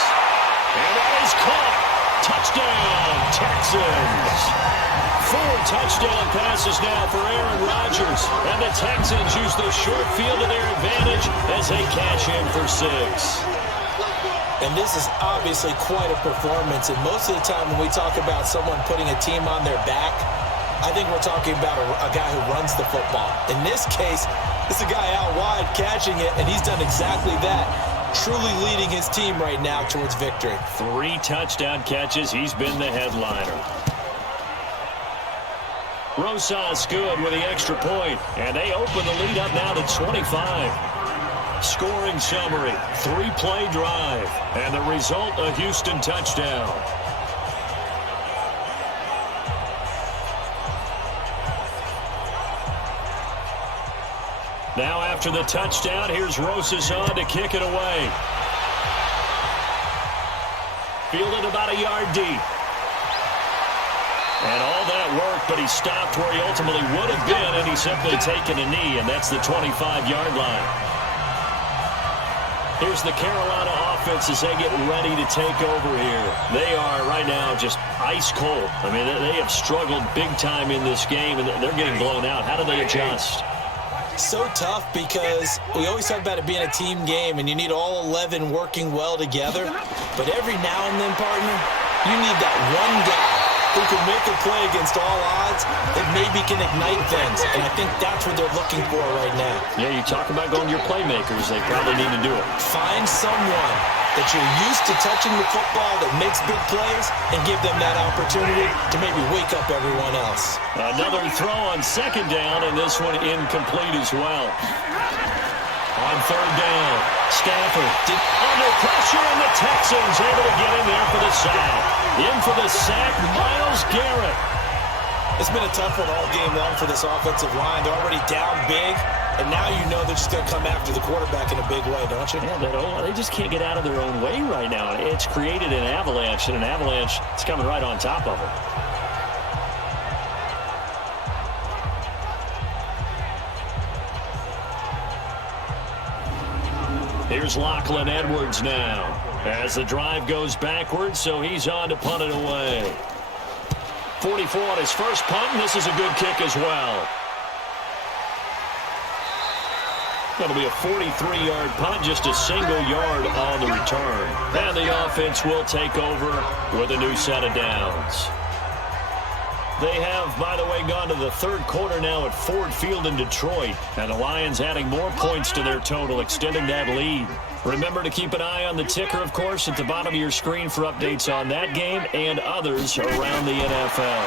And that is caught. Touchdown, Texans. 4 touchdown passes now for Aaron Rodgers. And the Texans use the short field to their advantage as they cash in for 6. And this is obviously quite a performance. And most of the time when we talk about someone putting a team on their back, I think we're talking about a guy who runs the football. In this case, it's a guy out wide catching it, and he's done exactly that. truly leading his team right now towards victory. 3 touchdown catches. He's been the headliner. Rosas good with the extra point, and they open the lead up now to 25. Scoring summary, 3-play drive, and the result, a Houston touchdown. Now after the touchdown, here's Rosas on to kick it away. Fielded about a yard deep. And all that work, but he stopped where he ultimately would have been, and he's simply taken a knee, and that's the 25-yard line. Here's the Carolina offense as they get ready to take over here. They are right now just ice cold. I mean, they have struggled big time in this game, and they're getting blown out. How do they adjust? So tough because we always talk about it being a team game, and you need all 11 working well together. But every now and then, partner, you need that one guy who can make a play against all odds that maybe can ignite things. And I think that's what they're looking for right now. Yeah, you talk about going to your playmakers. They probably need to do it. Find someone that you're used to touching the football that makes big plays and give them that opportunity to maybe wake up everyone else. Another throw on second down, and this one incomplete as well. On third down, Stafford under pressure, and the Texans able to get in there for the sack. In for the sack, Myles Garrett. It's been a tough one all game long for this offensive line. They're already down big, and now you know they're just going to come after the quarterback in a big way, don't you? Yeah, they just can't get out of their own way right now. It's created an avalanche, and an avalanche is coming right on top of them. Here's Lachlan Edwards now as the drive goes backwards, so he's on to punt it away. 44 on his first punt, and this is a good kick as well. That'll be a 43-yard punt, just a single yard on the return. And the offense will take over with a new set of downs. They have, by the way, gone to the third quarter now at Ford Field in Detroit. And the Lions adding more points to their total, extending that lead. Remember to keep an eye on the ticker, of course, at the bottom of your screen for updates on that game and others around the NFL.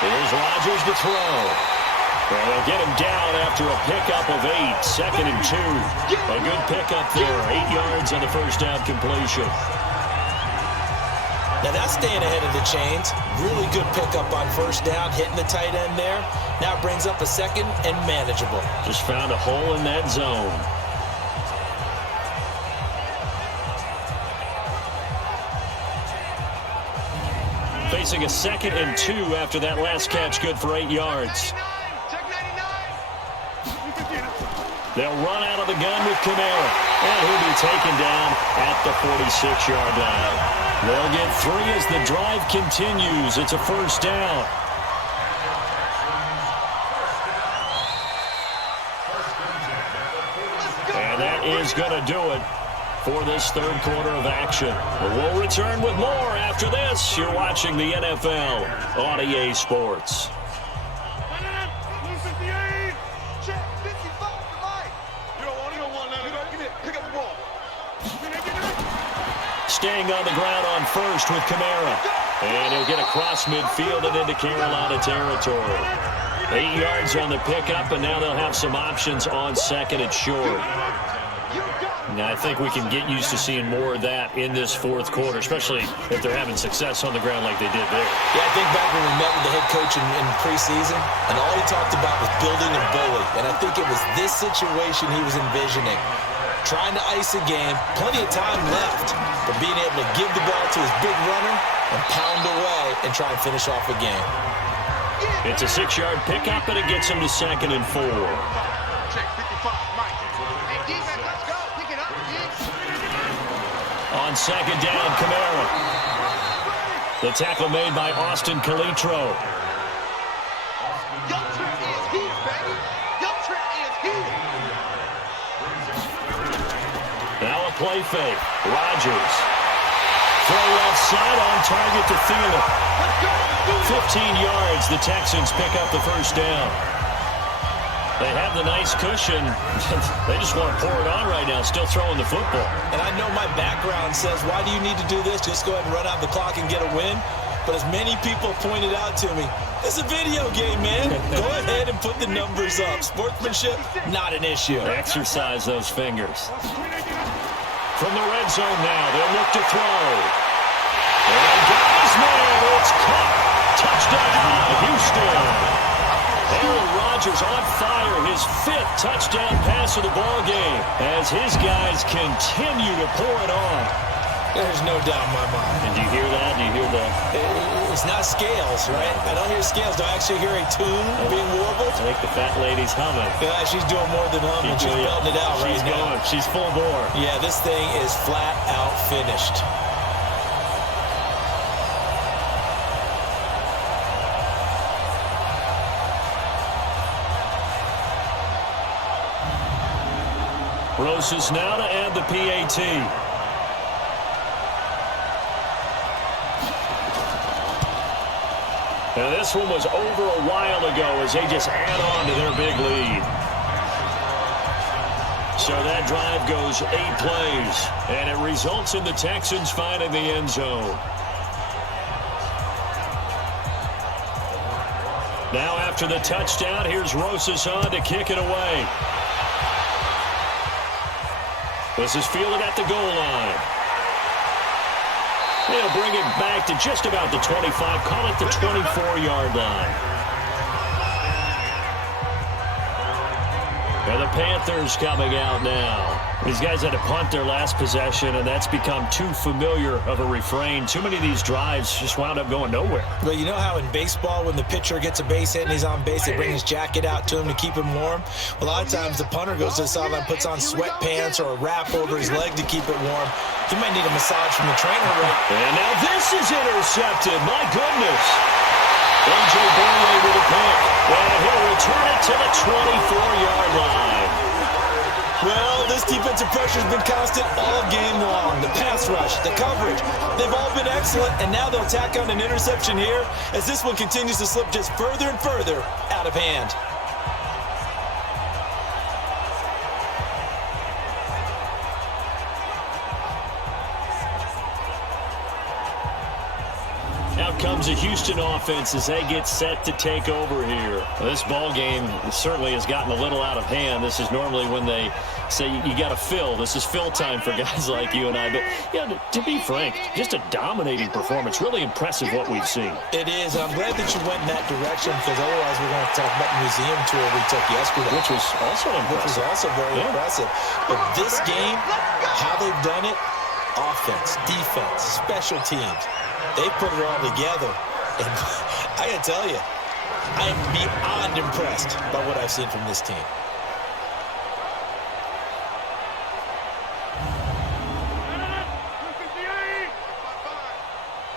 Here's Rodgers to throw. Well, they'll get him down after a pickup of 8, 2nd and 2. A good pickup there, 8 yards on the first down completion. Now that's staying ahead of the chains. Really good pickup on first down, hitting the tight end there. Now it brings up a 2nd and manageable. Just found a hole in that zone. Facing a 2nd and 2 after that last catch, good for 8 yards. They'll run out of the gun with Kamara, and he'll be taken down at the 46-yard line. They'll get 3 as the drive continues. It's a first down. And that is going to do it for this third quarter of action. We'll return with more after this. You're watching the NFL on EA Sports. Staying on the ground on first with Kamara. And he'll get across midfield and into Carolina territory. 8 yards on the pickup, and now they'll have some options on 2nd and short. Now, I think we can get used to seeing more of that in this fourth quarter, especially if they're having success on the ground like they did there. Yeah, I think back when we met with the head coach in preseason, and all he talked about was building a bully. And I think it was this situation he was envisioning. Trying to ice a game, plenty of time left, but being able to give the ball to his big runner and pound away and try and finish off a game. It's a 6-yard pickup, and it gets him to 2nd and 4. On 2nd down, Kamara. The tackle made by Austin Calitro. Now a play fake. Rodgers. Throw left side on target to Thielen. 15 yards. The Texans pick up the first down. They have the nice cushion. They just want to pour it on right now, still throwing the football. And I know my background says, why do you need to do this? Just go ahead and run out the clock and get a win. But as many people pointed out to me, it's a video game, man. Go ahead and put the numbers up. Sportsmanship, not an issue. Exercise those fingers. From the red zone now, they'll look to throw. And got his man. It's caught. Touchdown, Houston. Aaron Rodgers on fire, his 5th touchdown pass of the ball game as his guys continue to pour it on. There's no doubt in my mind. And do you hear that? Do you hear that? It's not scales, right? I don't hear scales. Do I actually hear a tune being warbled? I think the fat lady's humming. Yeah, she's doing more than humming. She's belting it out right now. She's going. She's full bore. Yeah, this thing is flat out finished. Roses now to add the PAT. And this one was over a while ago as they just add on to their big lead. So that drive goes 8 plays, and it results in the Texans finding the end zone. Now after the touchdown, here's Rosas on to kick it away. This is fielded at the goal line. They'll bring it back to just about the 25, call it the 24-yard line. And the Panthers coming out now. These guys had to punt their last possession, and that's become too familiar of a refrain. Too many of these drives just wound up going nowhere. Well, you know how in baseball, when the pitcher gets a base hit and he's on base, they bring his jacket out to him to keep him warm? Well, a lot of times the punter goes to the sideline, puts on sweatpants or a wrap over his leg to keep it warm. He might need a massage from the trainer, right? And now this is intercepted. My goodness. A.J. Bourley with a pick. And he'll return it to the 24-yard line. Well, this defensive pressure has been constant all game long. The pass rush, the coverage, they've all been excellent, and now they'll tack on an interception here as this one continues to slip just further and further out of hand. Out comes a Houston offense as they get set to take over here. This ball game certainly has gotten a little out of hand. This is normally when they say you got to fill. This is fill time for guys like you and I. But, yeah, to be frank, just a dominating performance. Really impressive what we've seen. It is. I'm glad that you went in that direction because otherwise we're going to talk about the museum tour we took yesterday. Which was also impressive. Which was also very impressive. But this game, how they've done it, offense, defense, special teams, they put it all together. And I got to tell you, I am beyond impressed by what I've seen from this team.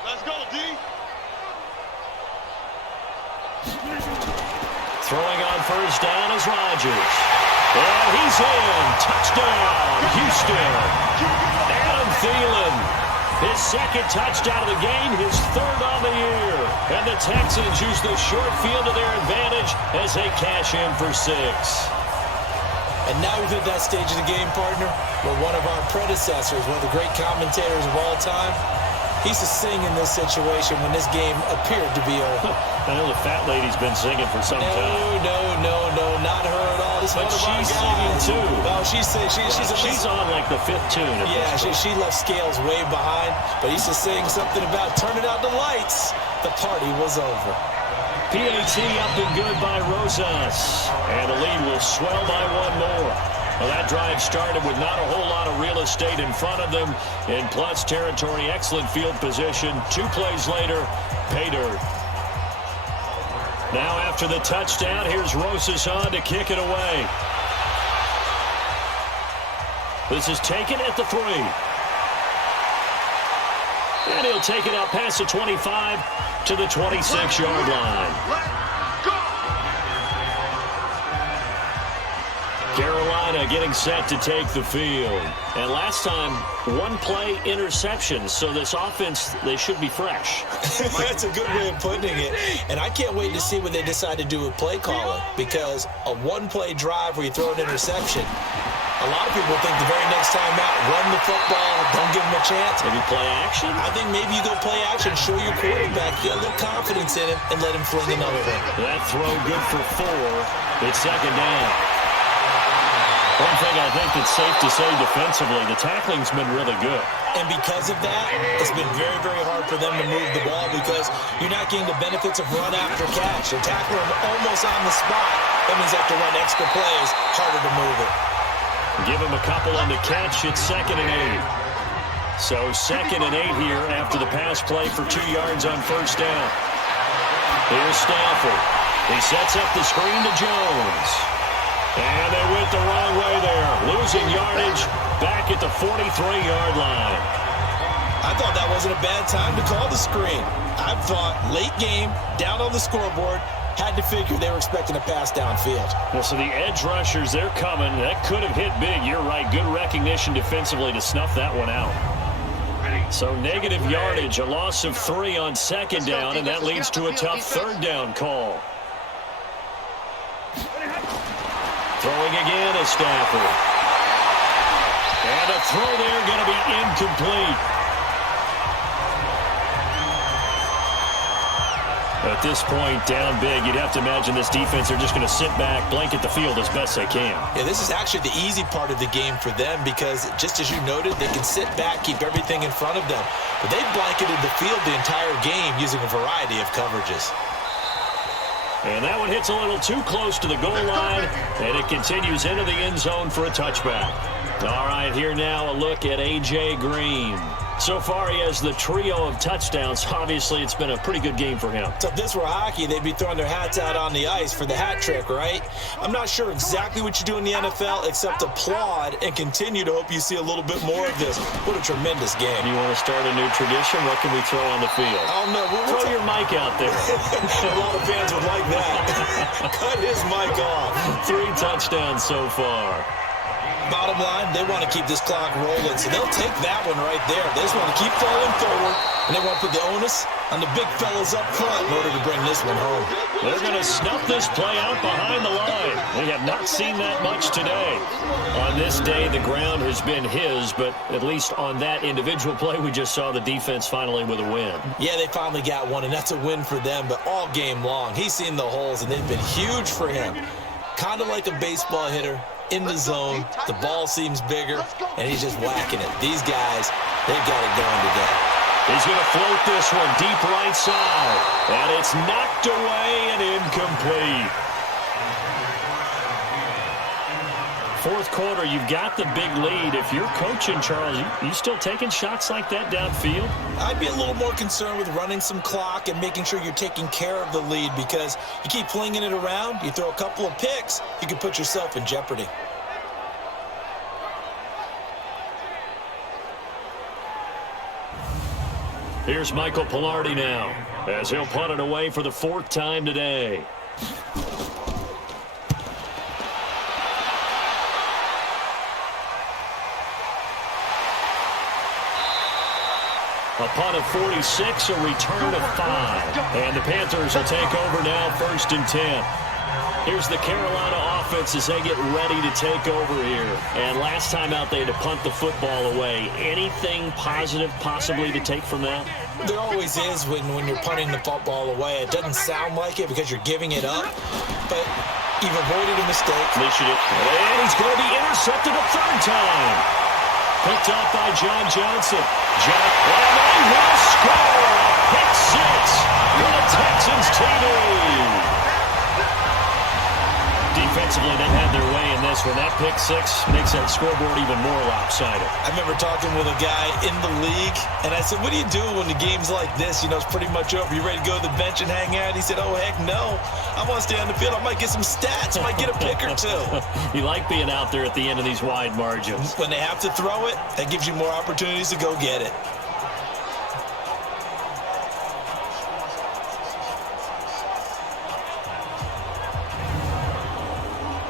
Let's go, D. Throwing on first down is Rodgers. And he's in. Touchdown, Houston. Adam Thielen. His second touchdown of the game, his third on the year. And the Texans use the short field to their advantage as they cash in for 6. And now we've hit that stage of the game, partner, where one of our predecessors, one of the great commentators of all time, he used to sing in this situation when this game appeared to be over. I know the fat lady's been singing for some time. No, not her at all. This but she's singing too. Oh, she's on like the 5th tune. Yeah, she left Scales way behind, but he used to sing something about turning out the lights. The party was over. PAT up and good by Rosas. And the lead will swell by 1 more. Well, that drive started with not a whole lot of real estate in front of them. In plus territory, excellent field position. 2 plays later, pay dirt. Now after the touchdown, here's Rosas on to kick it away. This is taken at the 3. And he'll take it out past the 25 to the 26-yard line. Carolina getting set to take the field. And last time, one-play interception. So this offense, they should be fresh. That's a good way of putting it. And I can't wait to see what they decide to do with play calling, because a one-play drive where you throw an interception, a lot of people think the very next time out, run the football, don't give them a chance. Maybe play action? I think maybe you go play action, show your quarterback, get a little confidence in him, and let him fling another one. That throw good for 4. It's second down. One thing I think that's safe to say defensively, the tackling's been really good. And because of that, it's been very, very hard for them to move the ball because you're not getting the benefits of run after catch. They're tackling them almost on the spot. That means they have to run extra plays, harder to move it. Give him a couple on the catch. It's 2nd and 8. So 2nd and 8 here after the pass play for 2 yards on first down. Here's Stafford. He sets up the screen to Jones. And they went the wrong way there. Losing yardage back at the 43-yard line. I thought that wasn't a bad time to call the screen. I thought late game, down on the scoreboard, had to figure they were expecting a pass downfield. Well, so the edge rushers, they're coming. That could have hit big. You're right. Good recognition defensively to snuff that one out. So negative yardage, a loss of 3 on second down, and that leads to a tough third down call. Throwing again is Stafford. And a throw there going to be incomplete. At this point, down big, you'd have to imagine this defense are just going to sit back, blanket the field as best they can. Yeah, this is actually the easy part of the game for them because, just as you noted, they can sit back, keep everything in front of them. But they blanketed the field the entire game using a variety of coverages. And that one hits a little too close to the goal line, and it continues into the end zone for a touchback. All right, here now a look at A.J. Green. So far, he has the trio of touchdowns. Obviously, it's been a pretty good game for him. So if this were hockey, they'd be throwing their hats out on the ice for the hat trick, right? I'm not sure exactly what you do in the NFL except applaud and continue to hope you see a little bit more of this. What a tremendous game. You want to start a new tradition? What can we throw on the field? Oh, no. Throw your mic out there. A lot of fans would like that. Cut his mic off. 3 touchdowns so far. Bottom line, they want to keep this clock rolling, so they'll take that one right there. They just want to keep falling forward, and they want to put the onus on the big fellas up front in order to bring this one home. They're going to snuff this play out behind the line. We have not seen that much today. On this day, the ground has been his, but at least on that individual play, we just saw the defense finally with a win. Yeah, they finally got one, and that's a win for them, but all game long, he's seen the holes, and they've been huge for him. Kind of like a baseball hitter. In the zone, the ball seems bigger, and he's just whacking it. These guys, they've got it going today. He's going to float this one deep right side, and it's knocked away and incomplete. Fourth quarter, you've got the big lead. If you're coaching, Charles, you still taking shots like that downfield? I'd be a little more concerned with running some clock and making sure you're taking care of the lead because you keep flinging it around, you throw a couple of picks, you can put yourself in jeopardy. Here's Michael Pilardi now as he'll punt it away for the 4th time today. A punt of 46, a return of 5. And the Panthers will take over now, 1st and 10. Here's the Carolina offense as they get ready to take over here. And last time out, they had to punt the football away. Anything positive possibly to take from that? There always is when you're punting the football away. It doesn't sound like it because you're giving it up, but you've avoided a mistake. And he's going to be intercepted a 3rd time. Picked up by John Johnson. And they will score! Pick 6 for the Texans TD. Defensively, they've had their way in this one. That pick 6 makes that scoreboard even more lopsided. I remember talking with a guy in the league, and I said, what do you do when the game's like this? You know, it's pretty much over. You ready to go to the bench and hang out? He said, oh, heck no. I want to stay on the field. I might get some stats. I might get a pick or 2. You like being out there at the end of these wide margins. When they have to throw it, that gives you more opportunities to go get it.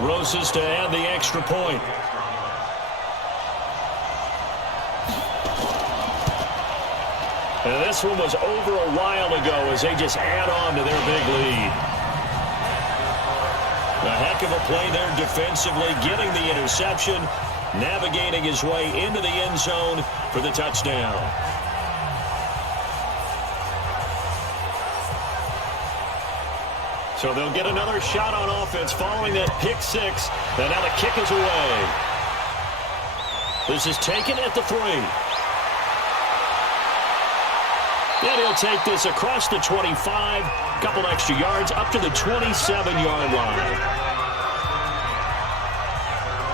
Roses to add the extra point. This one was over a while ago as they just add on to their big lead. A heck of a play there defensively, getting the interception, navigating his way into the end zone for the touchdown. So they'll get another shot on offense following that pick six, and now the kick is away. This is taken at the 3. And he'll take this across the 25, couple extra yards, up to the 27-yard line.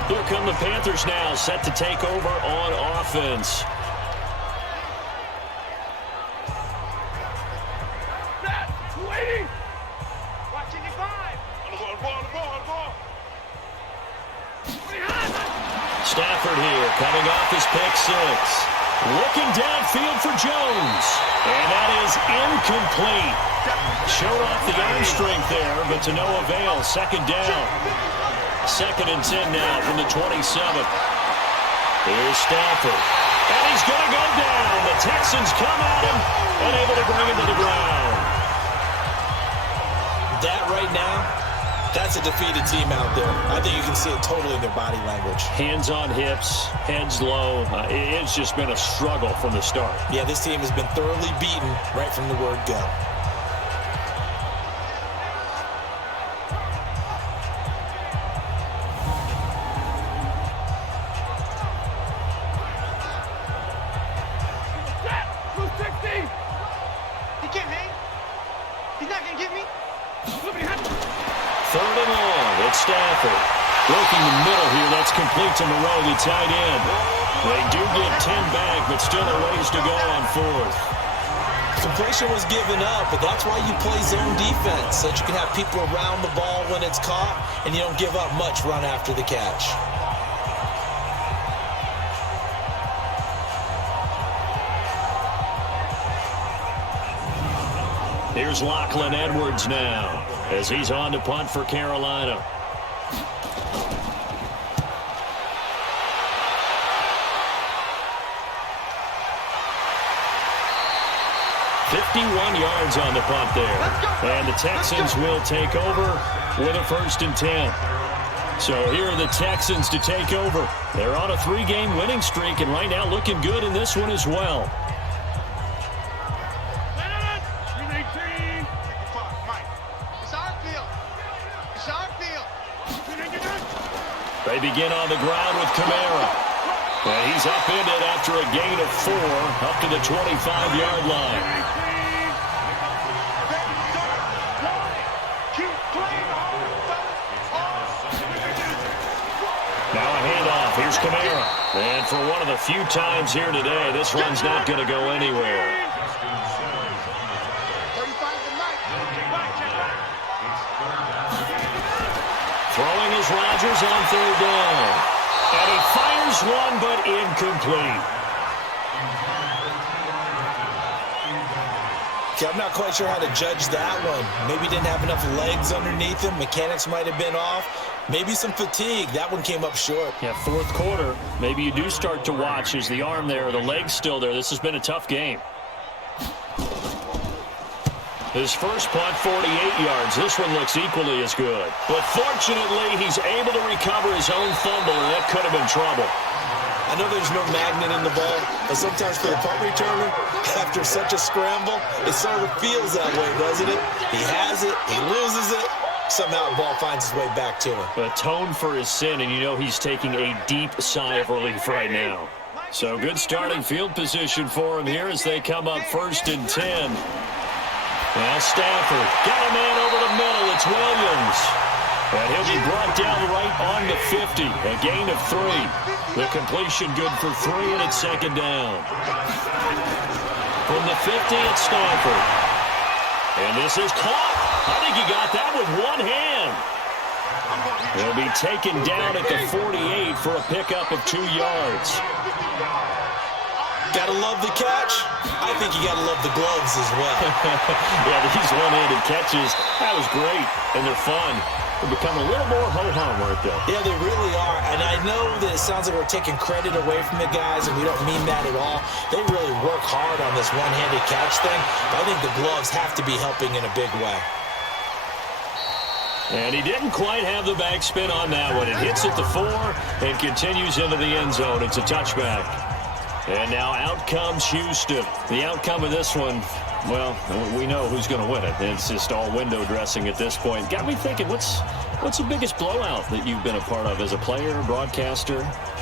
Here come the Panthers now, set to take over on offense. Stafford here, coming off his pick six. Looking downfield for Jones. And that is incomplete. Showed off the arm strength there, but to no avail. Second down. 2nd and 10 now from the 27. Here's Stafford. And he's going to go down. The Texans come at him and able to bring him to the ground. That right now, that's a defeated team out there. I think you can see it totally in their body language. Hands on hips, heads low. It's just been a struggle from the start. Yeah, this team has been thoroughly beaten right from the word go. He can't hang. He's not going to get me. 3rd and long. It's Stafford. Working the middle here. That's complete to Moreau, the tight end. They do get 10 back, but still a ways to go on 4th. Completion was given up, but that's why you play zone defense, so that you can have people around the ball when it's caught, and you don't give up much run after the catch. Here's Lachlan Edwards now, as he's on to punt for Carolina. $51 yards on the punt there. And the Texans will take over with a 1st and 10. So here are the Texans to take over. They're on a 3-game winning streak, and right now looking good in this one as well. They begin on the ground with Kamara. And he's upended after a gain of 4 up to the 25-yard line. Now a handoff. Here's Kamara. And for one of the few times here today, this run's not going to go anywhere. Throwing is Rodgers on 3rd down. And he fires one, but incomplete. Okay, I'm not quite sure how to judge that one. Maybe didn't have enough legs underneath him. Mechanics might have been off. Maybe some fatigue. That one came up short. Yeah, 4th quarter. Maybe you do start to watch as the arm there, the leg's still there. This has been a tough game. His first punt, 48 yards. This one looks equally as good. But fortunately, he's able to recover his own fumble, and that could have been trouble. I know there's no magnet in the ball, but sometimes for the punt returner, after such a scramble, it sort of feels that way, doesn't it? He has it, he loses it, somehow the ball finds its way back to him. Atone for his sin, and you know he's taking a deep sigh of relief right now. So good starting field position for him here as they come up 1st and 10. Now Stafford got a man over the middle. It's Williams. And he'll be brought down right on the 50. A gain of 3. The completion good for 3, and it's 2nd down. From the 50, it's Stafford. And this is caught. I think he got that with one hand. He'll be taken down at the 48 for a pickup of 2 yards. Gotta love the catch. I think you gotta love the gloves as well. Yeah, these one-handed catches, that was great, and they're fun. They're becoming a little more ho-hum, aren't they? Yeah, they really are. And I know that it sounds like we're taking credit away from the guys, and we don't mean that at all. They really work hard on this one-handed catch thing, but I think the gloves have to be helping in a big way. And he didn't quite have the backspin on that one. It hits at the 4 and continues into the end zone. It's a touchback. And now out comes Houston. The outcome of this one, well, we know who's going to win it. It's just all window dressing at this point. Got me thinking, what's the biggest blowout that you've been a part of as a player, broadcaster?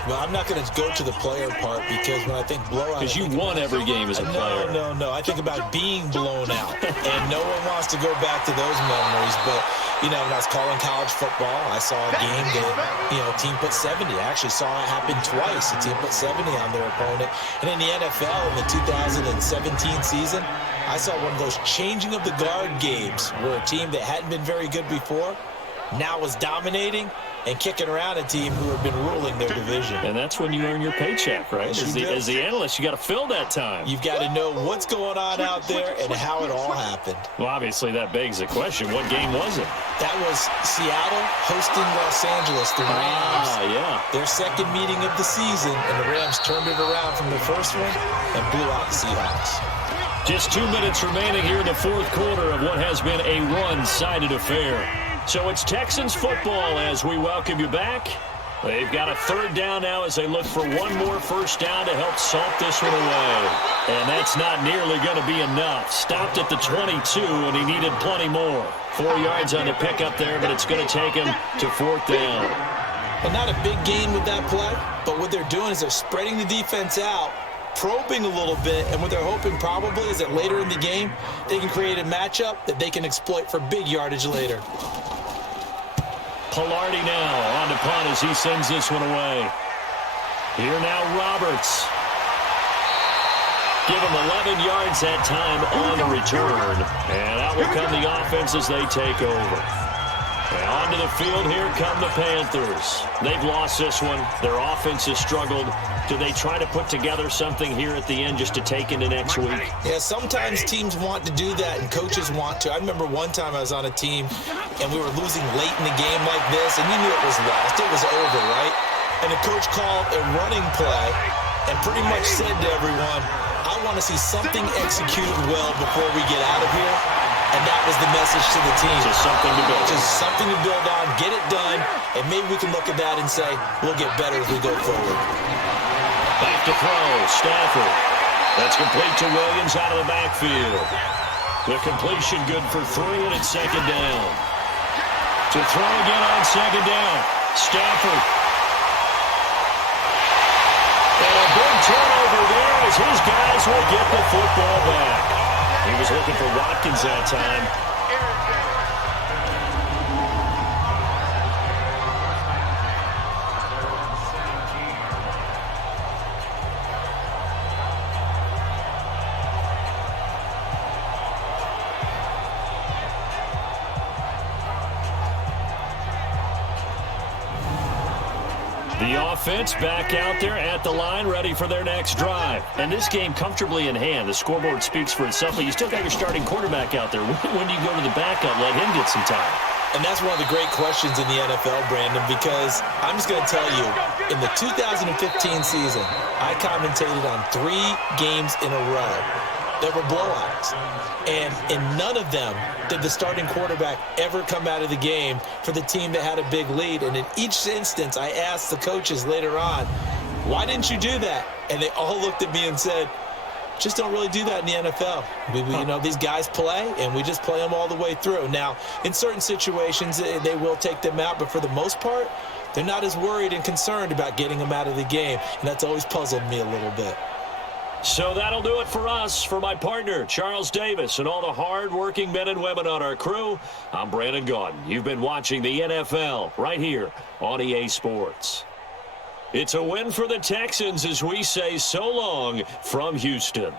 Well, I'm not going to go to the player part because when I think blowout... Because you won every game as a player. No. I think about being blown out. And no one wants to go back to those memories. But, you know, when I was calling college football, I saw a game that, you know, a team put 70. I actually saw it happen twice. A team put 70 on their opponent. And in the NFL, in the 2017 season, I saw one of those changing of the guard games where a team that hadn't been very good before now was dominating and kicking around a team who had been ruling their division. And that's when you earn your paycheck, right? As the analyst, you got to fill that time. You've got to know what's going on out there and how it all happened. Well, obviously, that begs the question, what game was it? That was Seattle hosting Los Angeles, the Rams. Yeah. Their second meeting of the season, and the Rams turned it around from the first one and blew out the Seahawks. Just 2 minutes remaining here in the fourth quarter of what has been a one-sided affair. So it's Texans football as we welcome you back. They've got a third down now as they look for one more first down to help salt this one away. And that's not nearly going to be enough. Stopped at the 22, and he needed plenty more. 4 yards on the pickup there, but it's going to take him to fourth down. Well, not a big gain with that play, but what they're doing is they're spreading the defense out, probing a little bit, and what they're hoping probably is that later in the game, they can create a matchup that they can exploit for big yardage later. Pilardi now on the punt as he sends this one away. Here now Roberts. Give him 11 yards that time on the return. And out will come the offense as they take over. And onto the field, here come the Panthers. They've lost this one. Their offense has struggled. Do they try to put together something here at the end just to take into next week? Yeah, sometimes teams want to do that and coaches want to. I remember one time I was on a team and we were losing late in the game like this, and you knew it was lost. It was over, right? And the coach called a running play and pretty much said to everyone, I want to see something executed well before we get out of here. And that was the message to the team. Just something to build. Just something to build on, get it done, and maybe we can look at that and say, we'll get better as we go forward. Back to throw, Stafford. That's complete to Williams out of the backfield. The completion good for 3, and it's second down. To throw again on second down, Stafford. And a big turnover there as his guys will get the football back. He was looking for Watkins that time. The offense back out there at the line, ready for their next drive. And this game comfortably in hand. The scoreboard speaks for itself, but you still got your starting quarterback out there. When do you go to the backup, let him get some time? And that's one of the great questions in the NFL, Brandon, because I'm just going to tell you, in the 2015 season, I commentated on 3 games in a row that were blowouts. And in none of them did the starting quarterback ever come out of the game for the team that had a big lead. And in each instance, I asked the coaches later on, why didn't you do that? And they all looked at me and said, just don't really do that in the NFL. You know, these guys play, and we just play them all the way through. Now, in certain situations, they will take them out, but for the most part, they're not as worried and concerned about getting them out of the game. And that's always puzzled me a little bit. So that'll do it for us. For my partner, Charles Davis, and all the hard-working men and women on our crew, I'm Brandon Gaudin. You've been watching the NFL right here on EA Sports. It's a win for the Texans as we say so long from Houston.